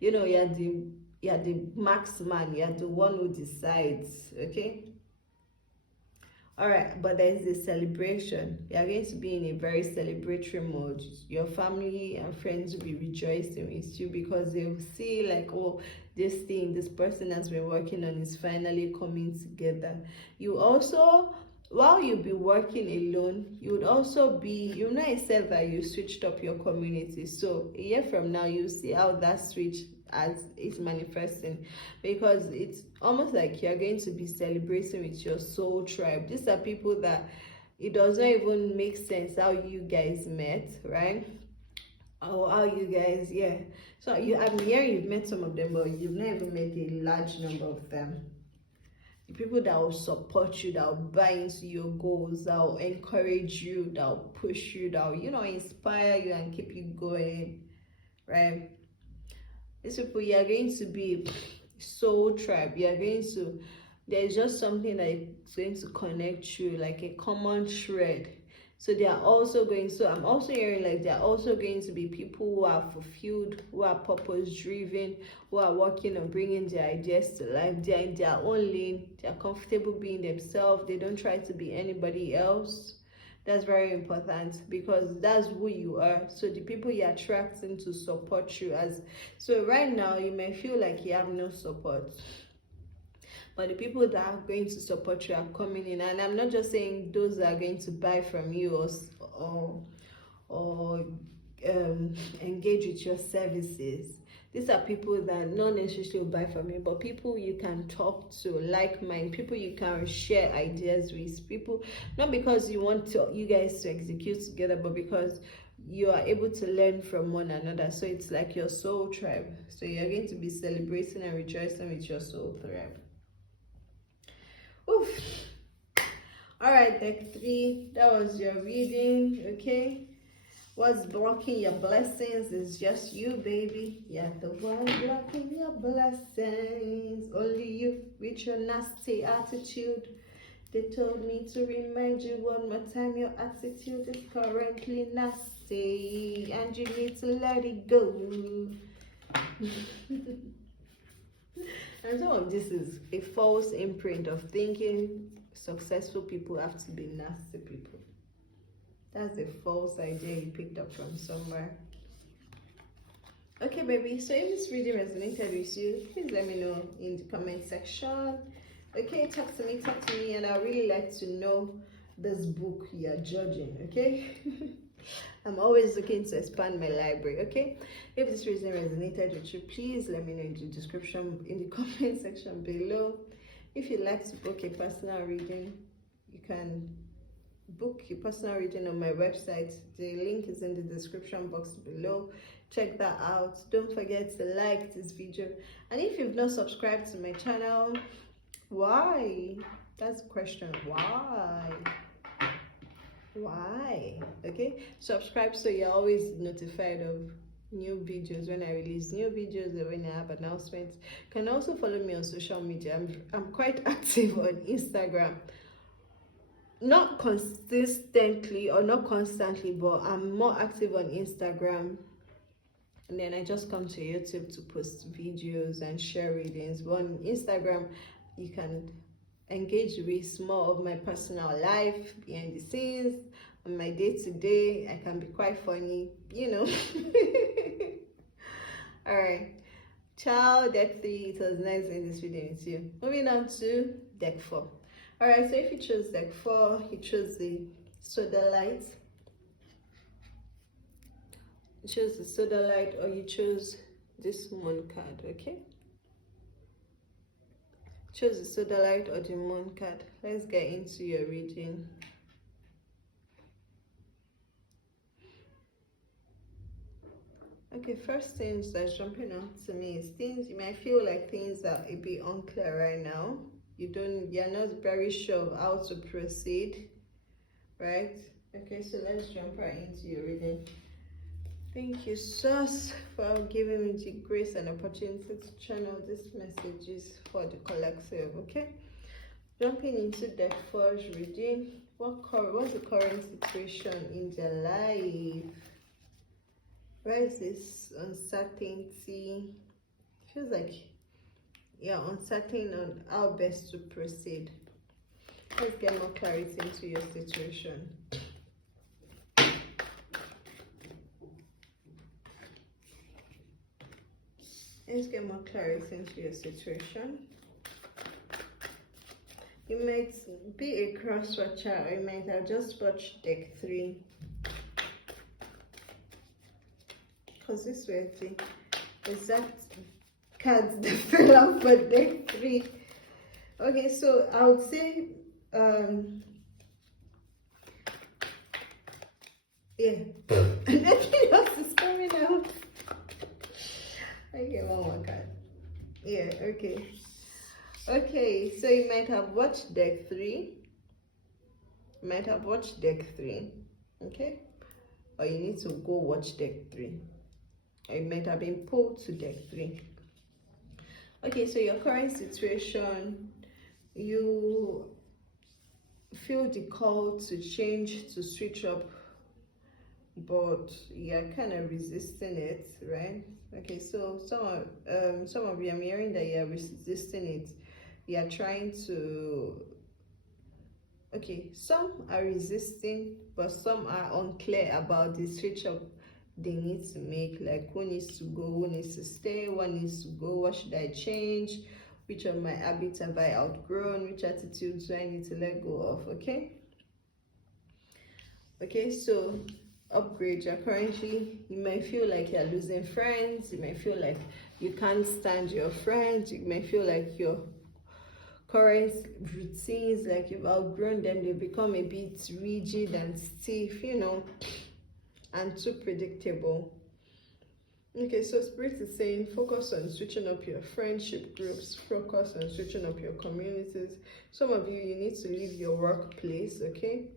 You're the max man. You're the one who decides. Okay. All right, but there's this celebration. You're going to be in a very celebratory mode. Your family and friends will be rejoicing with you, because they'll see like, oh, this person has been working on is finally coming together. You also, while you'll be working alone, you would also be, I said that you switched up your community. So a year from now, you'll see how that switch as it's manifesting, because it's almost like you're going to be celebrating with your soul tribe. These are people that it doesn't even make sense how you guys met, right? Or how you guys, so I'm hearing you've met some of them, but you've not even met a large number of them. The people that will support you, that will buy into your goals, that will encourage you, that will push you, that will, inspire you and keep you going, right? These people, you are going to be soul tribe. You are going to, there's just something that is going to connect you, like a common thread. So they are also going, so I'm also hearing like they are also going to be people who are fulfilled, who are purpose driven, who are working on bringing their ideas to life. They are in their own lane. They are comfortable being themselves. They don't try to be anybody else. That's very important, because that's who you are. So the people you're attracting to support you, so right now you may feel like you have no support, but the people that are going to support you are coming in. And I'm not just saying those that are going to buy from you or engage with your services. These are people that not necessarily will buy from you, but people you can talk to, like-minded people you can share ideas with, people not because you want you guys to execute together, but because you are able to learn from one another. So it's like your soul tribe. So you're going to be celebrating and rejoicing with your soul tribe. Oof. All right, deck 3, that was your reading. Okay, what's blocking your blessings is just you, baby. You're the one blocking your blessings. Only you with your nasty attitude. They told me to remind you one more time, your attitude is currently nasty and you need to let it go. And some of this is a false imprint of thinking successful people have to be nasty people. That's a false idea you picked up from somewhere. Okay, baby, so if this reading resonated with you, please let me know in the comment section. Okay, talk to me, and I really like to know this book you're judging. Okay. I'm always looking to expand my library. Okay, if this reason resonated with you, please let me know in the comment section below. If you'd like to book a personal reading, you can book your personal reading on my website. The link is in the description box below. Check that out. Don't forget to like this video, and if you've not subscribed to my channel, why? That's the question. Why? Okay, subscribe so you're always notified of new videos when I release new videos or when I have announcements. You can also follow me on social media. I'm quite active on Instagram, not consistently or not constantly, but I'm more active on Instagram and then I just come to YouTube to post videos and share readings. But on Instagram, you can engage with more of my personal life behind the scenes, on my day-to-day. I can be quite funny, you know. All right, ciao, deck 3. It was nice in this video with you. Moving on to deck 4. All right, so if you chose deck 4, you chose the Sodalite. You chose the Sodalite, or you chose this moon card. Okay, choose the Sodalite or the moon card. Let's get into your reading. Okay, first things that's jumping out to me is things you might feel like things are a bit unclear right now. You're not very sure of how to proceed, right? Okay, so let's jump right into your reading. Thank you, Sus, for giving me the grace and opportunity to channel these messages for the collective. Okay, jumping into deck 4's reading. What's the current situation in their life? Where is this uncertainty? Feels like you're uncertain on how best to proceed. Let's get more clarity into your situation. Let's get more clarity into your situation. You might be a cross-watcher, or you might have just watched deck 3. Because this way, the exact cards that fell out for deck 3. Okay, so I would say, yeah, nothing else is coming out. Okay, one more card. Yeah, okay. Okay, so you might have watched deck 3. You might have watched deck 3, okay? Or you need to go watch deck 3. Or you might have been pulled to deck 3. Okay, so your current situation, you feel the call to change, to switch up, but you're kind of resisting it, right? Okay, so some of you, I'm hearing that you're resisting it. You're trying to, okay, some are resisting, but some are unclear about the switch up they need to make, like who needs to go, who needs to stay, what needs to go, what should I change, which of my habits have I outgrown, which attitudes do I need to let go of. Okay, so upgrade. You're currently, you might feel like you're losing friends, you might feel like you can't stand your friends, you might feel like your current routines, like you've outgrown them, they become a bit rigid and stiff, you know, and too predictable. Okay, so Spirit is saying focus on switching up your friendship groups, focus on switching up your communities. Some of you need to leave your workplace. Okay,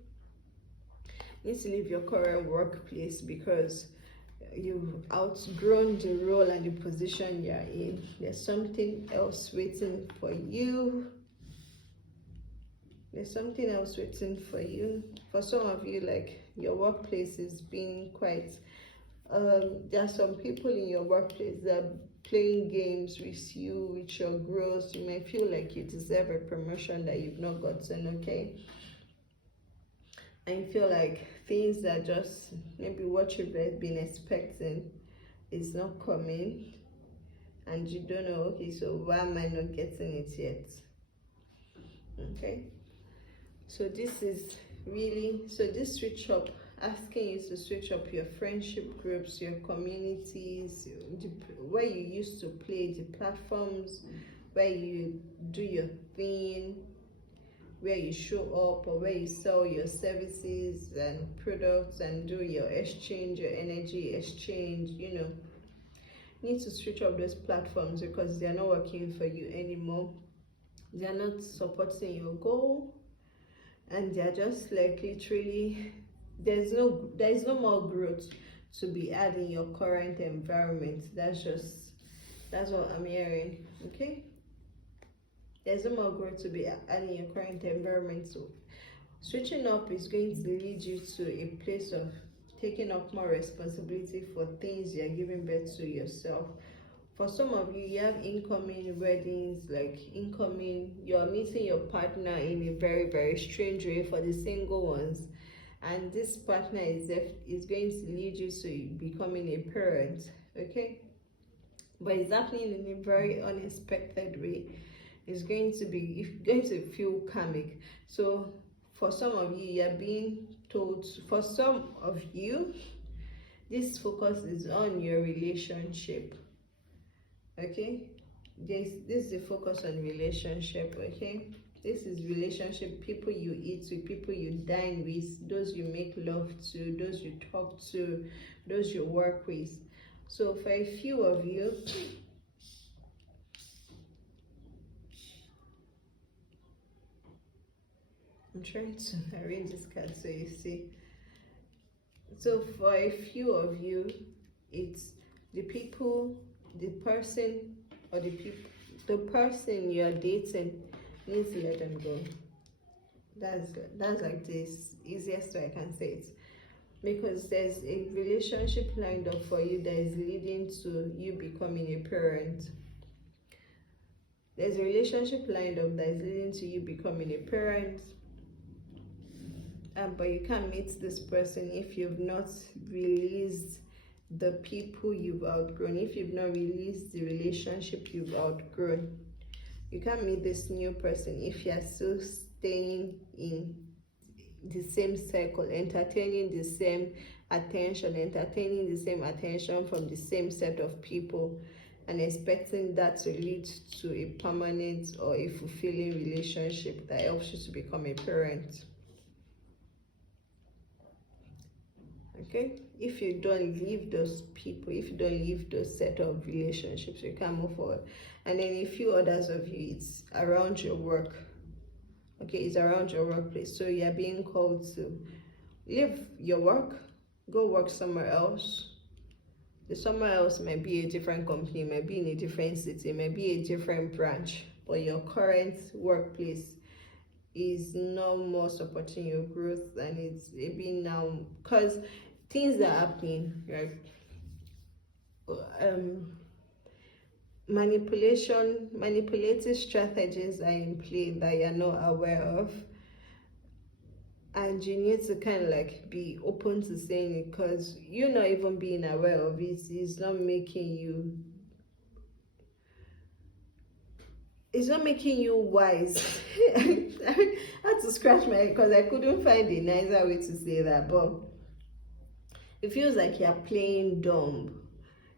you need to leave your current workplace because you've outgrown the role and the position you're in. There's something else waiting for you. There's something else waiting for you. For some of you, like your workplace is being quite, there are some people in your workplace that are playing games with you, with your growth. You may feel like you deserve a promotion that you've not gotten, okay? And you feel like things that just maybe what you've been expecting is not coming, and you don't know, okay, so why am I not getting it yet? Okay, so this is really, so this switch up, asking you to switch up your friendship groups, your communities, where you used to play, the platforms where you do your thing, where you show up, or where you sell your services and products and do your exchange, your energy exchange. You know, you need to switch up those platforms because they are not working for you anymore. They are not supporting your goal, and they are just like literally, there's no more growth to be had in your current environment. That's what I'm hearing. Okay, there's no more growth to be had in your current environment. So switching up is going to lead you to a place of taking up more responsibility for things you're giving birth to yourself. For some of you, you have incoming weddings, like incoming, you're meeting your partner in a very strange way for the single ones. And this partner is going to lead you to becoming a parent, okay? But it's happening in a very unexpected way. It's going to feel karmic. So for some of you, you're being told, for some of you, this focus is on your relationship, okay? This is the focus on relationship, okay? This is relationship, people you eat with, people you dine with, those you make love to, those you talk to, those you work with. So for a few of you, I'm trying to arrange this card so you see. So for a few of you, it's the people, the person, or the person you're dating needs to let them go. That's like this easiest way I can say it, because there's a relationship lined up for you that is leading to you becoming a parent. There's a relationship lined up that is leading to you becoming a parent. But you can't meet this person if you've not released the people you've outgrown, if you've not released the relationship you've outgrown. You can't meet this new person if you're still staying in the same circle, entertaining the same attention, from the same set of people, and expecting that to lead to a permanent or a fulfilling relationship that helps you to become a parent. Okay, if you don't leave those people, if you don't leave those set of relationships, you can't move forward. And then a few others of you, it's around your work. Okay, it's around your workplace. So you're being called to leave your work, go work somewhere else. The somewhere else might be a different company, might be in a different city, might be a different branch, but your current workplace is no more supporting your growth, and it's been now because things are happening, right? Manipulative strategies are in play that you're not aware of, and you need to kind of like be open to saying it, because you not even being aware of it is not making you, it's not making you wise. I had to scratch my head because I couldn't find a nicer way to say that, but it feels like you're playing dumb.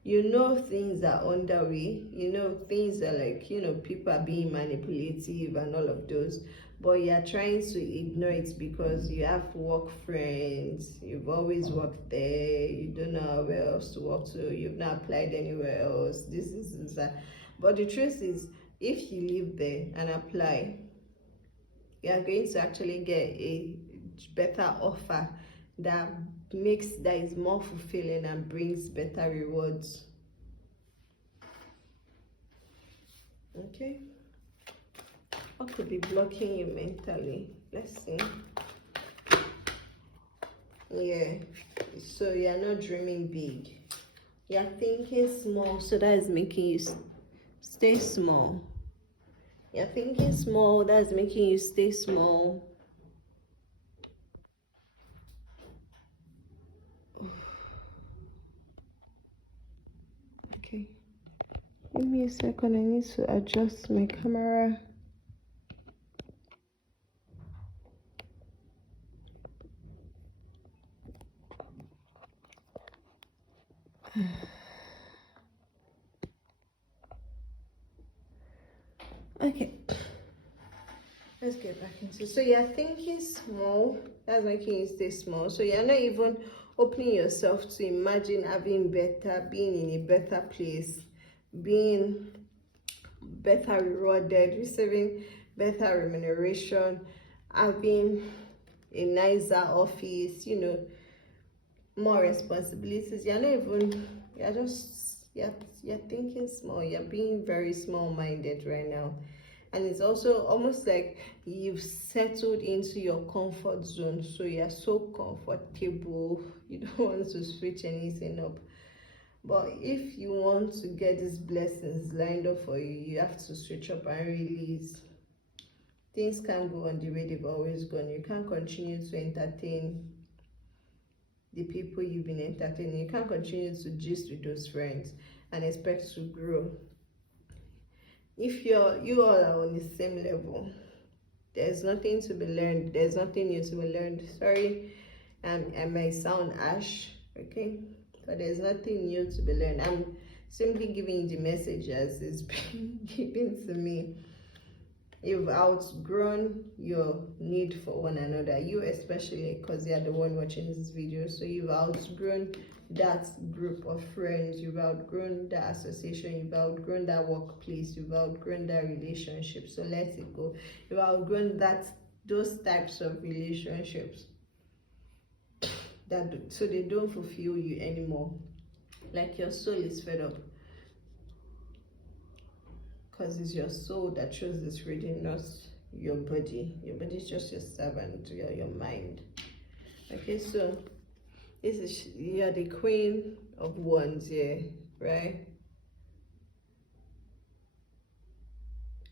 You know things are underway, you know things are like, you know, people are being manipulative and all of those, but you're trying to ignore it because you have work friends, you've always worked there, you don't know where else to work to, you've not applied anywhere else, this is that. But the truth is, if you live there and apply, you are going to actually get a better offer that is more fulfilling and brings better rewards. Okay, what could be blocking you mentally? Let's see. Yeah, so you're not dreaming big, you're thinking small, so that is making you stay small. You're thinking small, that's making you stay small. Okay, give me a second, I need to adjust my camera. Okay, let's get back into it. So you're thinking small, that's making you stay small. So you're not even opening yourself to imagine having better, being in a better place, being better rewarded, receiving better remuneration, having a nicer office, you know, more responsibilities. You're not even, you're thinking small, you're being very small-minded right now. And it's also almost like you've settled into your comfort zone, so you're so comfortable, you don't want to switch anything up. But if you want to get these blessings lined up for you, you have to switch up and release. Things can't go on the way they've always gone. You can't continue to entertain the people you've been entertaining. You can't continue to gist with those friends and expect to grow. If you all are on the same level, there's nothing to be learned. There's nothing new to be learned. Sorry, I might sound harsh, okay? But there's nothing new to be learned. I'm simply giving you the message as it's being given to me. You've outgrown your need for one another. You especially, because you're the one watching this video. So you've outgrown that group of friends. You've outgrown that association. You've outgrown that workplace. You've outgrown that relationship. So let it go. You've outgrown those types of relationships. So they don't fulfill you anymore. Like your soul is fed up, because it's your soul that chose this reading, not your body. Your body is just your servant, your mind. Okay, so you're the Queen of Wands here, right?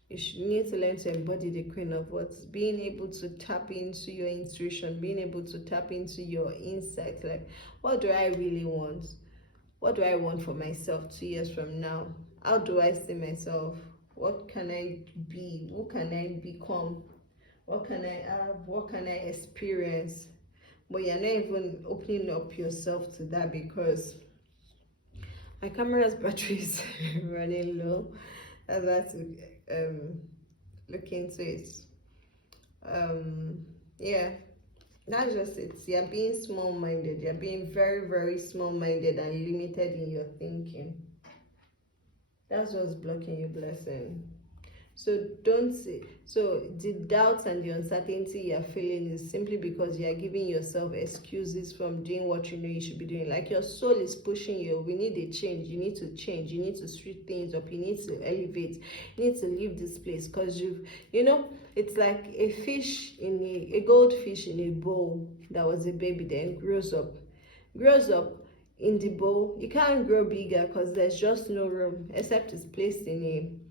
You need to learn to embody the Queen of Wands, being able to tap into your intuition, being able to tap into your insight. Like, what do I really want? What do I want for myself 2 years from now? How do I see myself? What can I be? Who can I become? What can I have? What can I experience? But you're not even opening up yourself to that, because my camera's battery is running low. I'd like to look into it. Yeah, that's just it. You're being small-minded. You're being very, very small-minded and limited in your thinking. That's what's blocking your blessing. So the doubts and the uncertainty you're feeling is simply because you're giving yourself excuses from doing what you know you should be doing. Like your soul is pushing you. We need a change. You need to change. You need to switch things up. You need to elevate. You need to leave this place, because it's like a fish a goldfish in a bowl that was a baby, then grows up in the bowl. You can't grow bigger because there's just no room, except it's placed in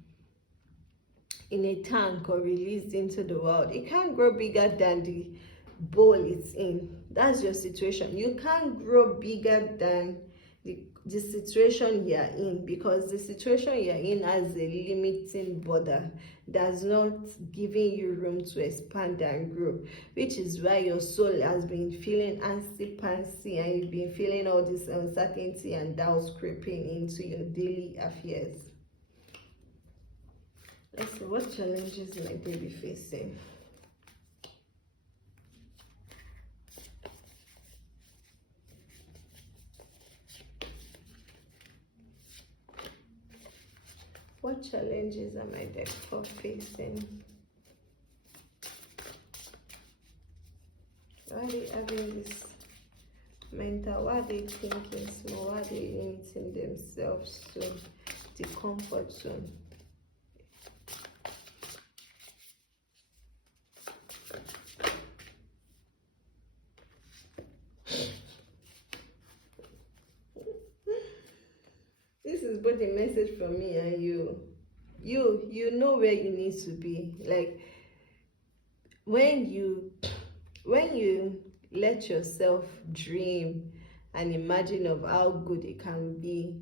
a tank or released into the world. It can't grow bigger than the bowl it's in. That's your situation. You can't grow bigger than the situation you're in, because the situation you're in has a limiting border, that's not giving you room to expand and grow, which is why your soul has been feeling antsy-pantsy, and you've been feeling all this uncertainty and doubts creeping into your daily affairs. Let's see, what challenges might they be facing? What challenges am I therefore facing? Why are they having this mental? Why are they thinking small? Why are they limiting themselves to the comfort zone? This is both a message from me and you. You know where you need to be. Like when you let yourself dream and imagine of how good it can be,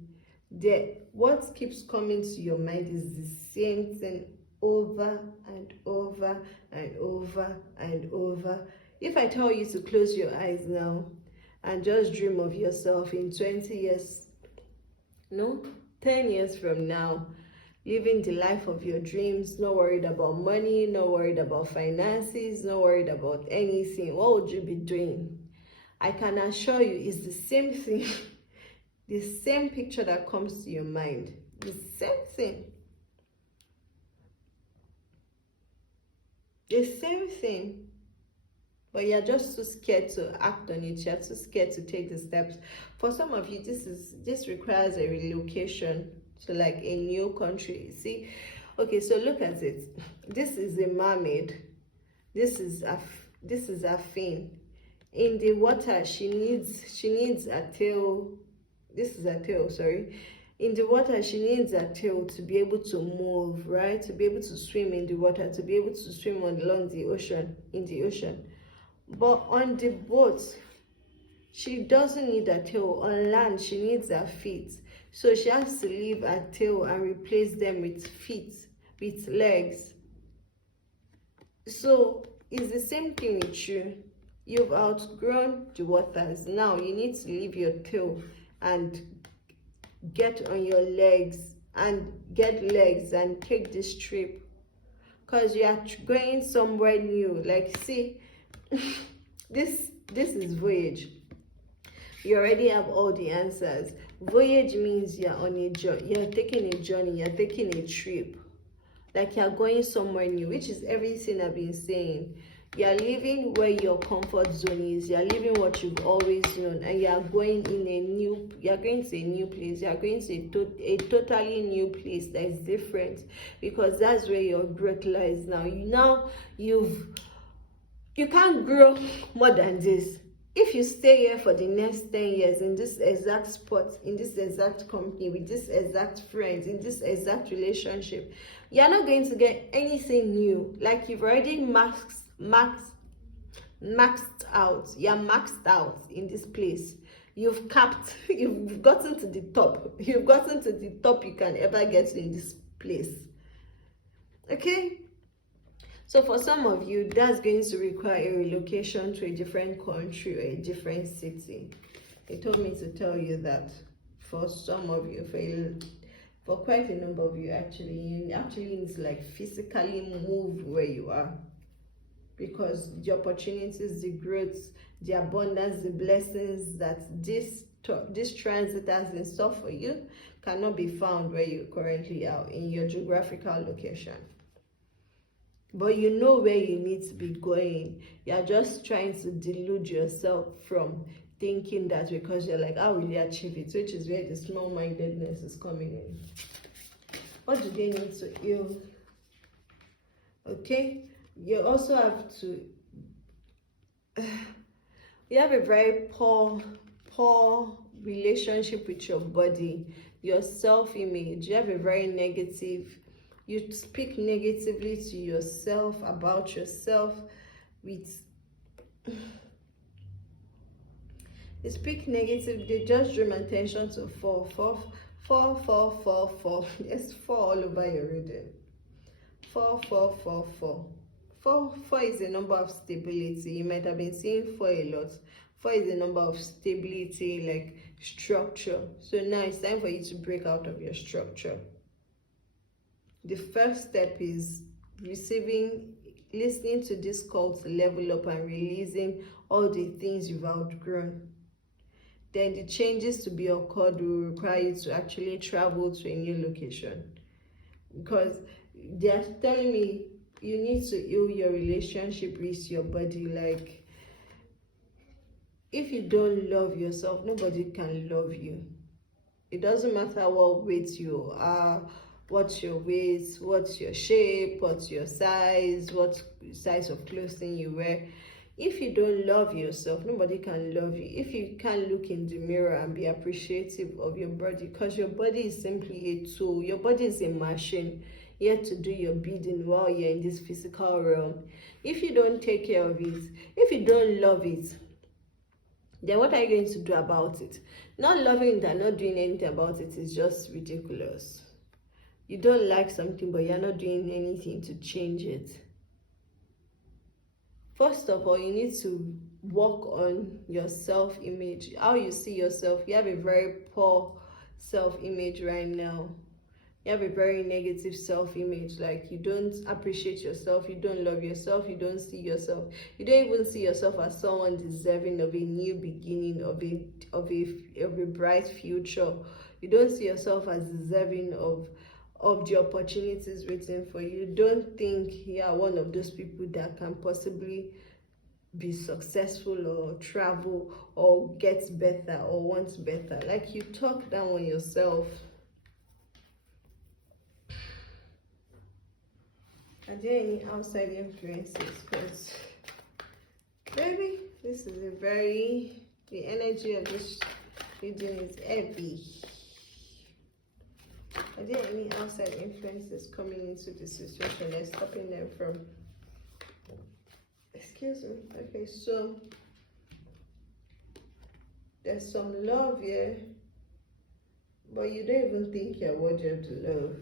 what keeps coming to your mind is the same thing over and over and over and over. If I tell you to close your eyes now and just dream of yourself in 20 years, no, 10 years from now, living the life of your dreams, not worried about money, not worried about finances, not worried about anything, what would you be doing? I can assure you it's the same thing, the same picture that comes to your mind, the same thing. The same thing. But you're just too scared to act on it. You're too scared to take the steps. For some of you, this requires a relocation to like a new country. See, Okay, so look at it. This is a mermaid. This is a fin. In the water, she needs a tail. This is a tail, sorry. In the water, she needs a tail to be able to move, right? To be able to swim in the water, to be able to swim along the ocean, in the ocean. But on the boat, she doesn't need a tail. On land, she needs her feet. So she has to leave her tail and replace them with feet, with legs. So it's the same thing with you. You've outgrown the waters. Now you need to leave your tail and get on your legs and get legs and take this trip, because you are going somewhere new. Like, see, this is voyage. You already have all the answers. Voyage means you're on a journey, you're taking a journey, you're taking a trip, like you're going somewhere new, which is everything I've been saying. You're living where your comfort zone is, you're living what you've always known, and you're going you're going to a new place, you're going to a totally new place that is different, because that's where your growth lies now. You can't grow more than this. If you stay here for the next 10 years in this exact spot, in this exact company, with this exact friends, in this exact relationship, you're not going to get anything new. Like, you've already maxed out. You're maxed out in this place. You've capped, you've gotten to the top. You've gotten to the top you can ever get to in this place. Okay? So for some of you, that's going to require a relocation to a different country or a different city. They told me to tell you that. For some of you, for quite a number of you, actually, you actually need to like physically move where you are, because the opportunities, the growth, the abundance, the blessings that this transit has in store for you cannot be found where you currently are in your geographical location. But you know where you need to be going. You're just trying to delude yourself from thinking that, because you're like, how will you achieve it? Which is where the small-mindedness is coming in. What do they need to heal? Okay? You also have to... you have a very poor relationship with your body, your self-image. You have a very negative... You speak negatively to yourself, about yourself, you speak negatively. They just drew my attention to four. Yes, 4 all over your reading. 4. 4 is a number of stability. You might have been seeing 4 a lot. 4 is a number of stability, like structure. So now it's time for you to break out of your structure. The first step is listening to this call to level up and releasing all the things you've outgrown. Then the changes to be occurred will require you to actually travel to a new location, because they are telling me you need to heal your relationship with your body. Like, if you don't love yourself, nobody can love you. It doesn't matter what weight you are, what's your weight, what's your shape, what's your size, what size of clothing you wear. If you don't love yourself, nobody can love you. If you can't look in the mirror and be appreciative of your body, because your body is simply a tool. Your body is a machine here to do your bidding while you're in this physical realm. If you don't take care of it, if you don't love it, then what are you going to do about it? Not loving it and not doing anything about it is just ridiculous. You don't like something, but you're not doing anything to change it. First of all, you need to work on your self-image, how you see yourself. You have a very poor self-image right now. You have a very negative self-image. Like, you don't appreciate yourself, you don't love yourself, you don't see yourself. You don't even see yourself as someone deserving of a new beginning, of a bright future. You don't see yourself as deserving of the opportunities waiting for you. Don't think you are one of those people that can possibly be successful or travel or get better or want better. Like, you talk down on yourself. Are there any outside influences? Because, baby, this is the energy of this reading is heavy. Are there any outside influences coming into the situation and stopping them from, excuse me, okay, so there's some love here, but you don't even think you're worthy of the love.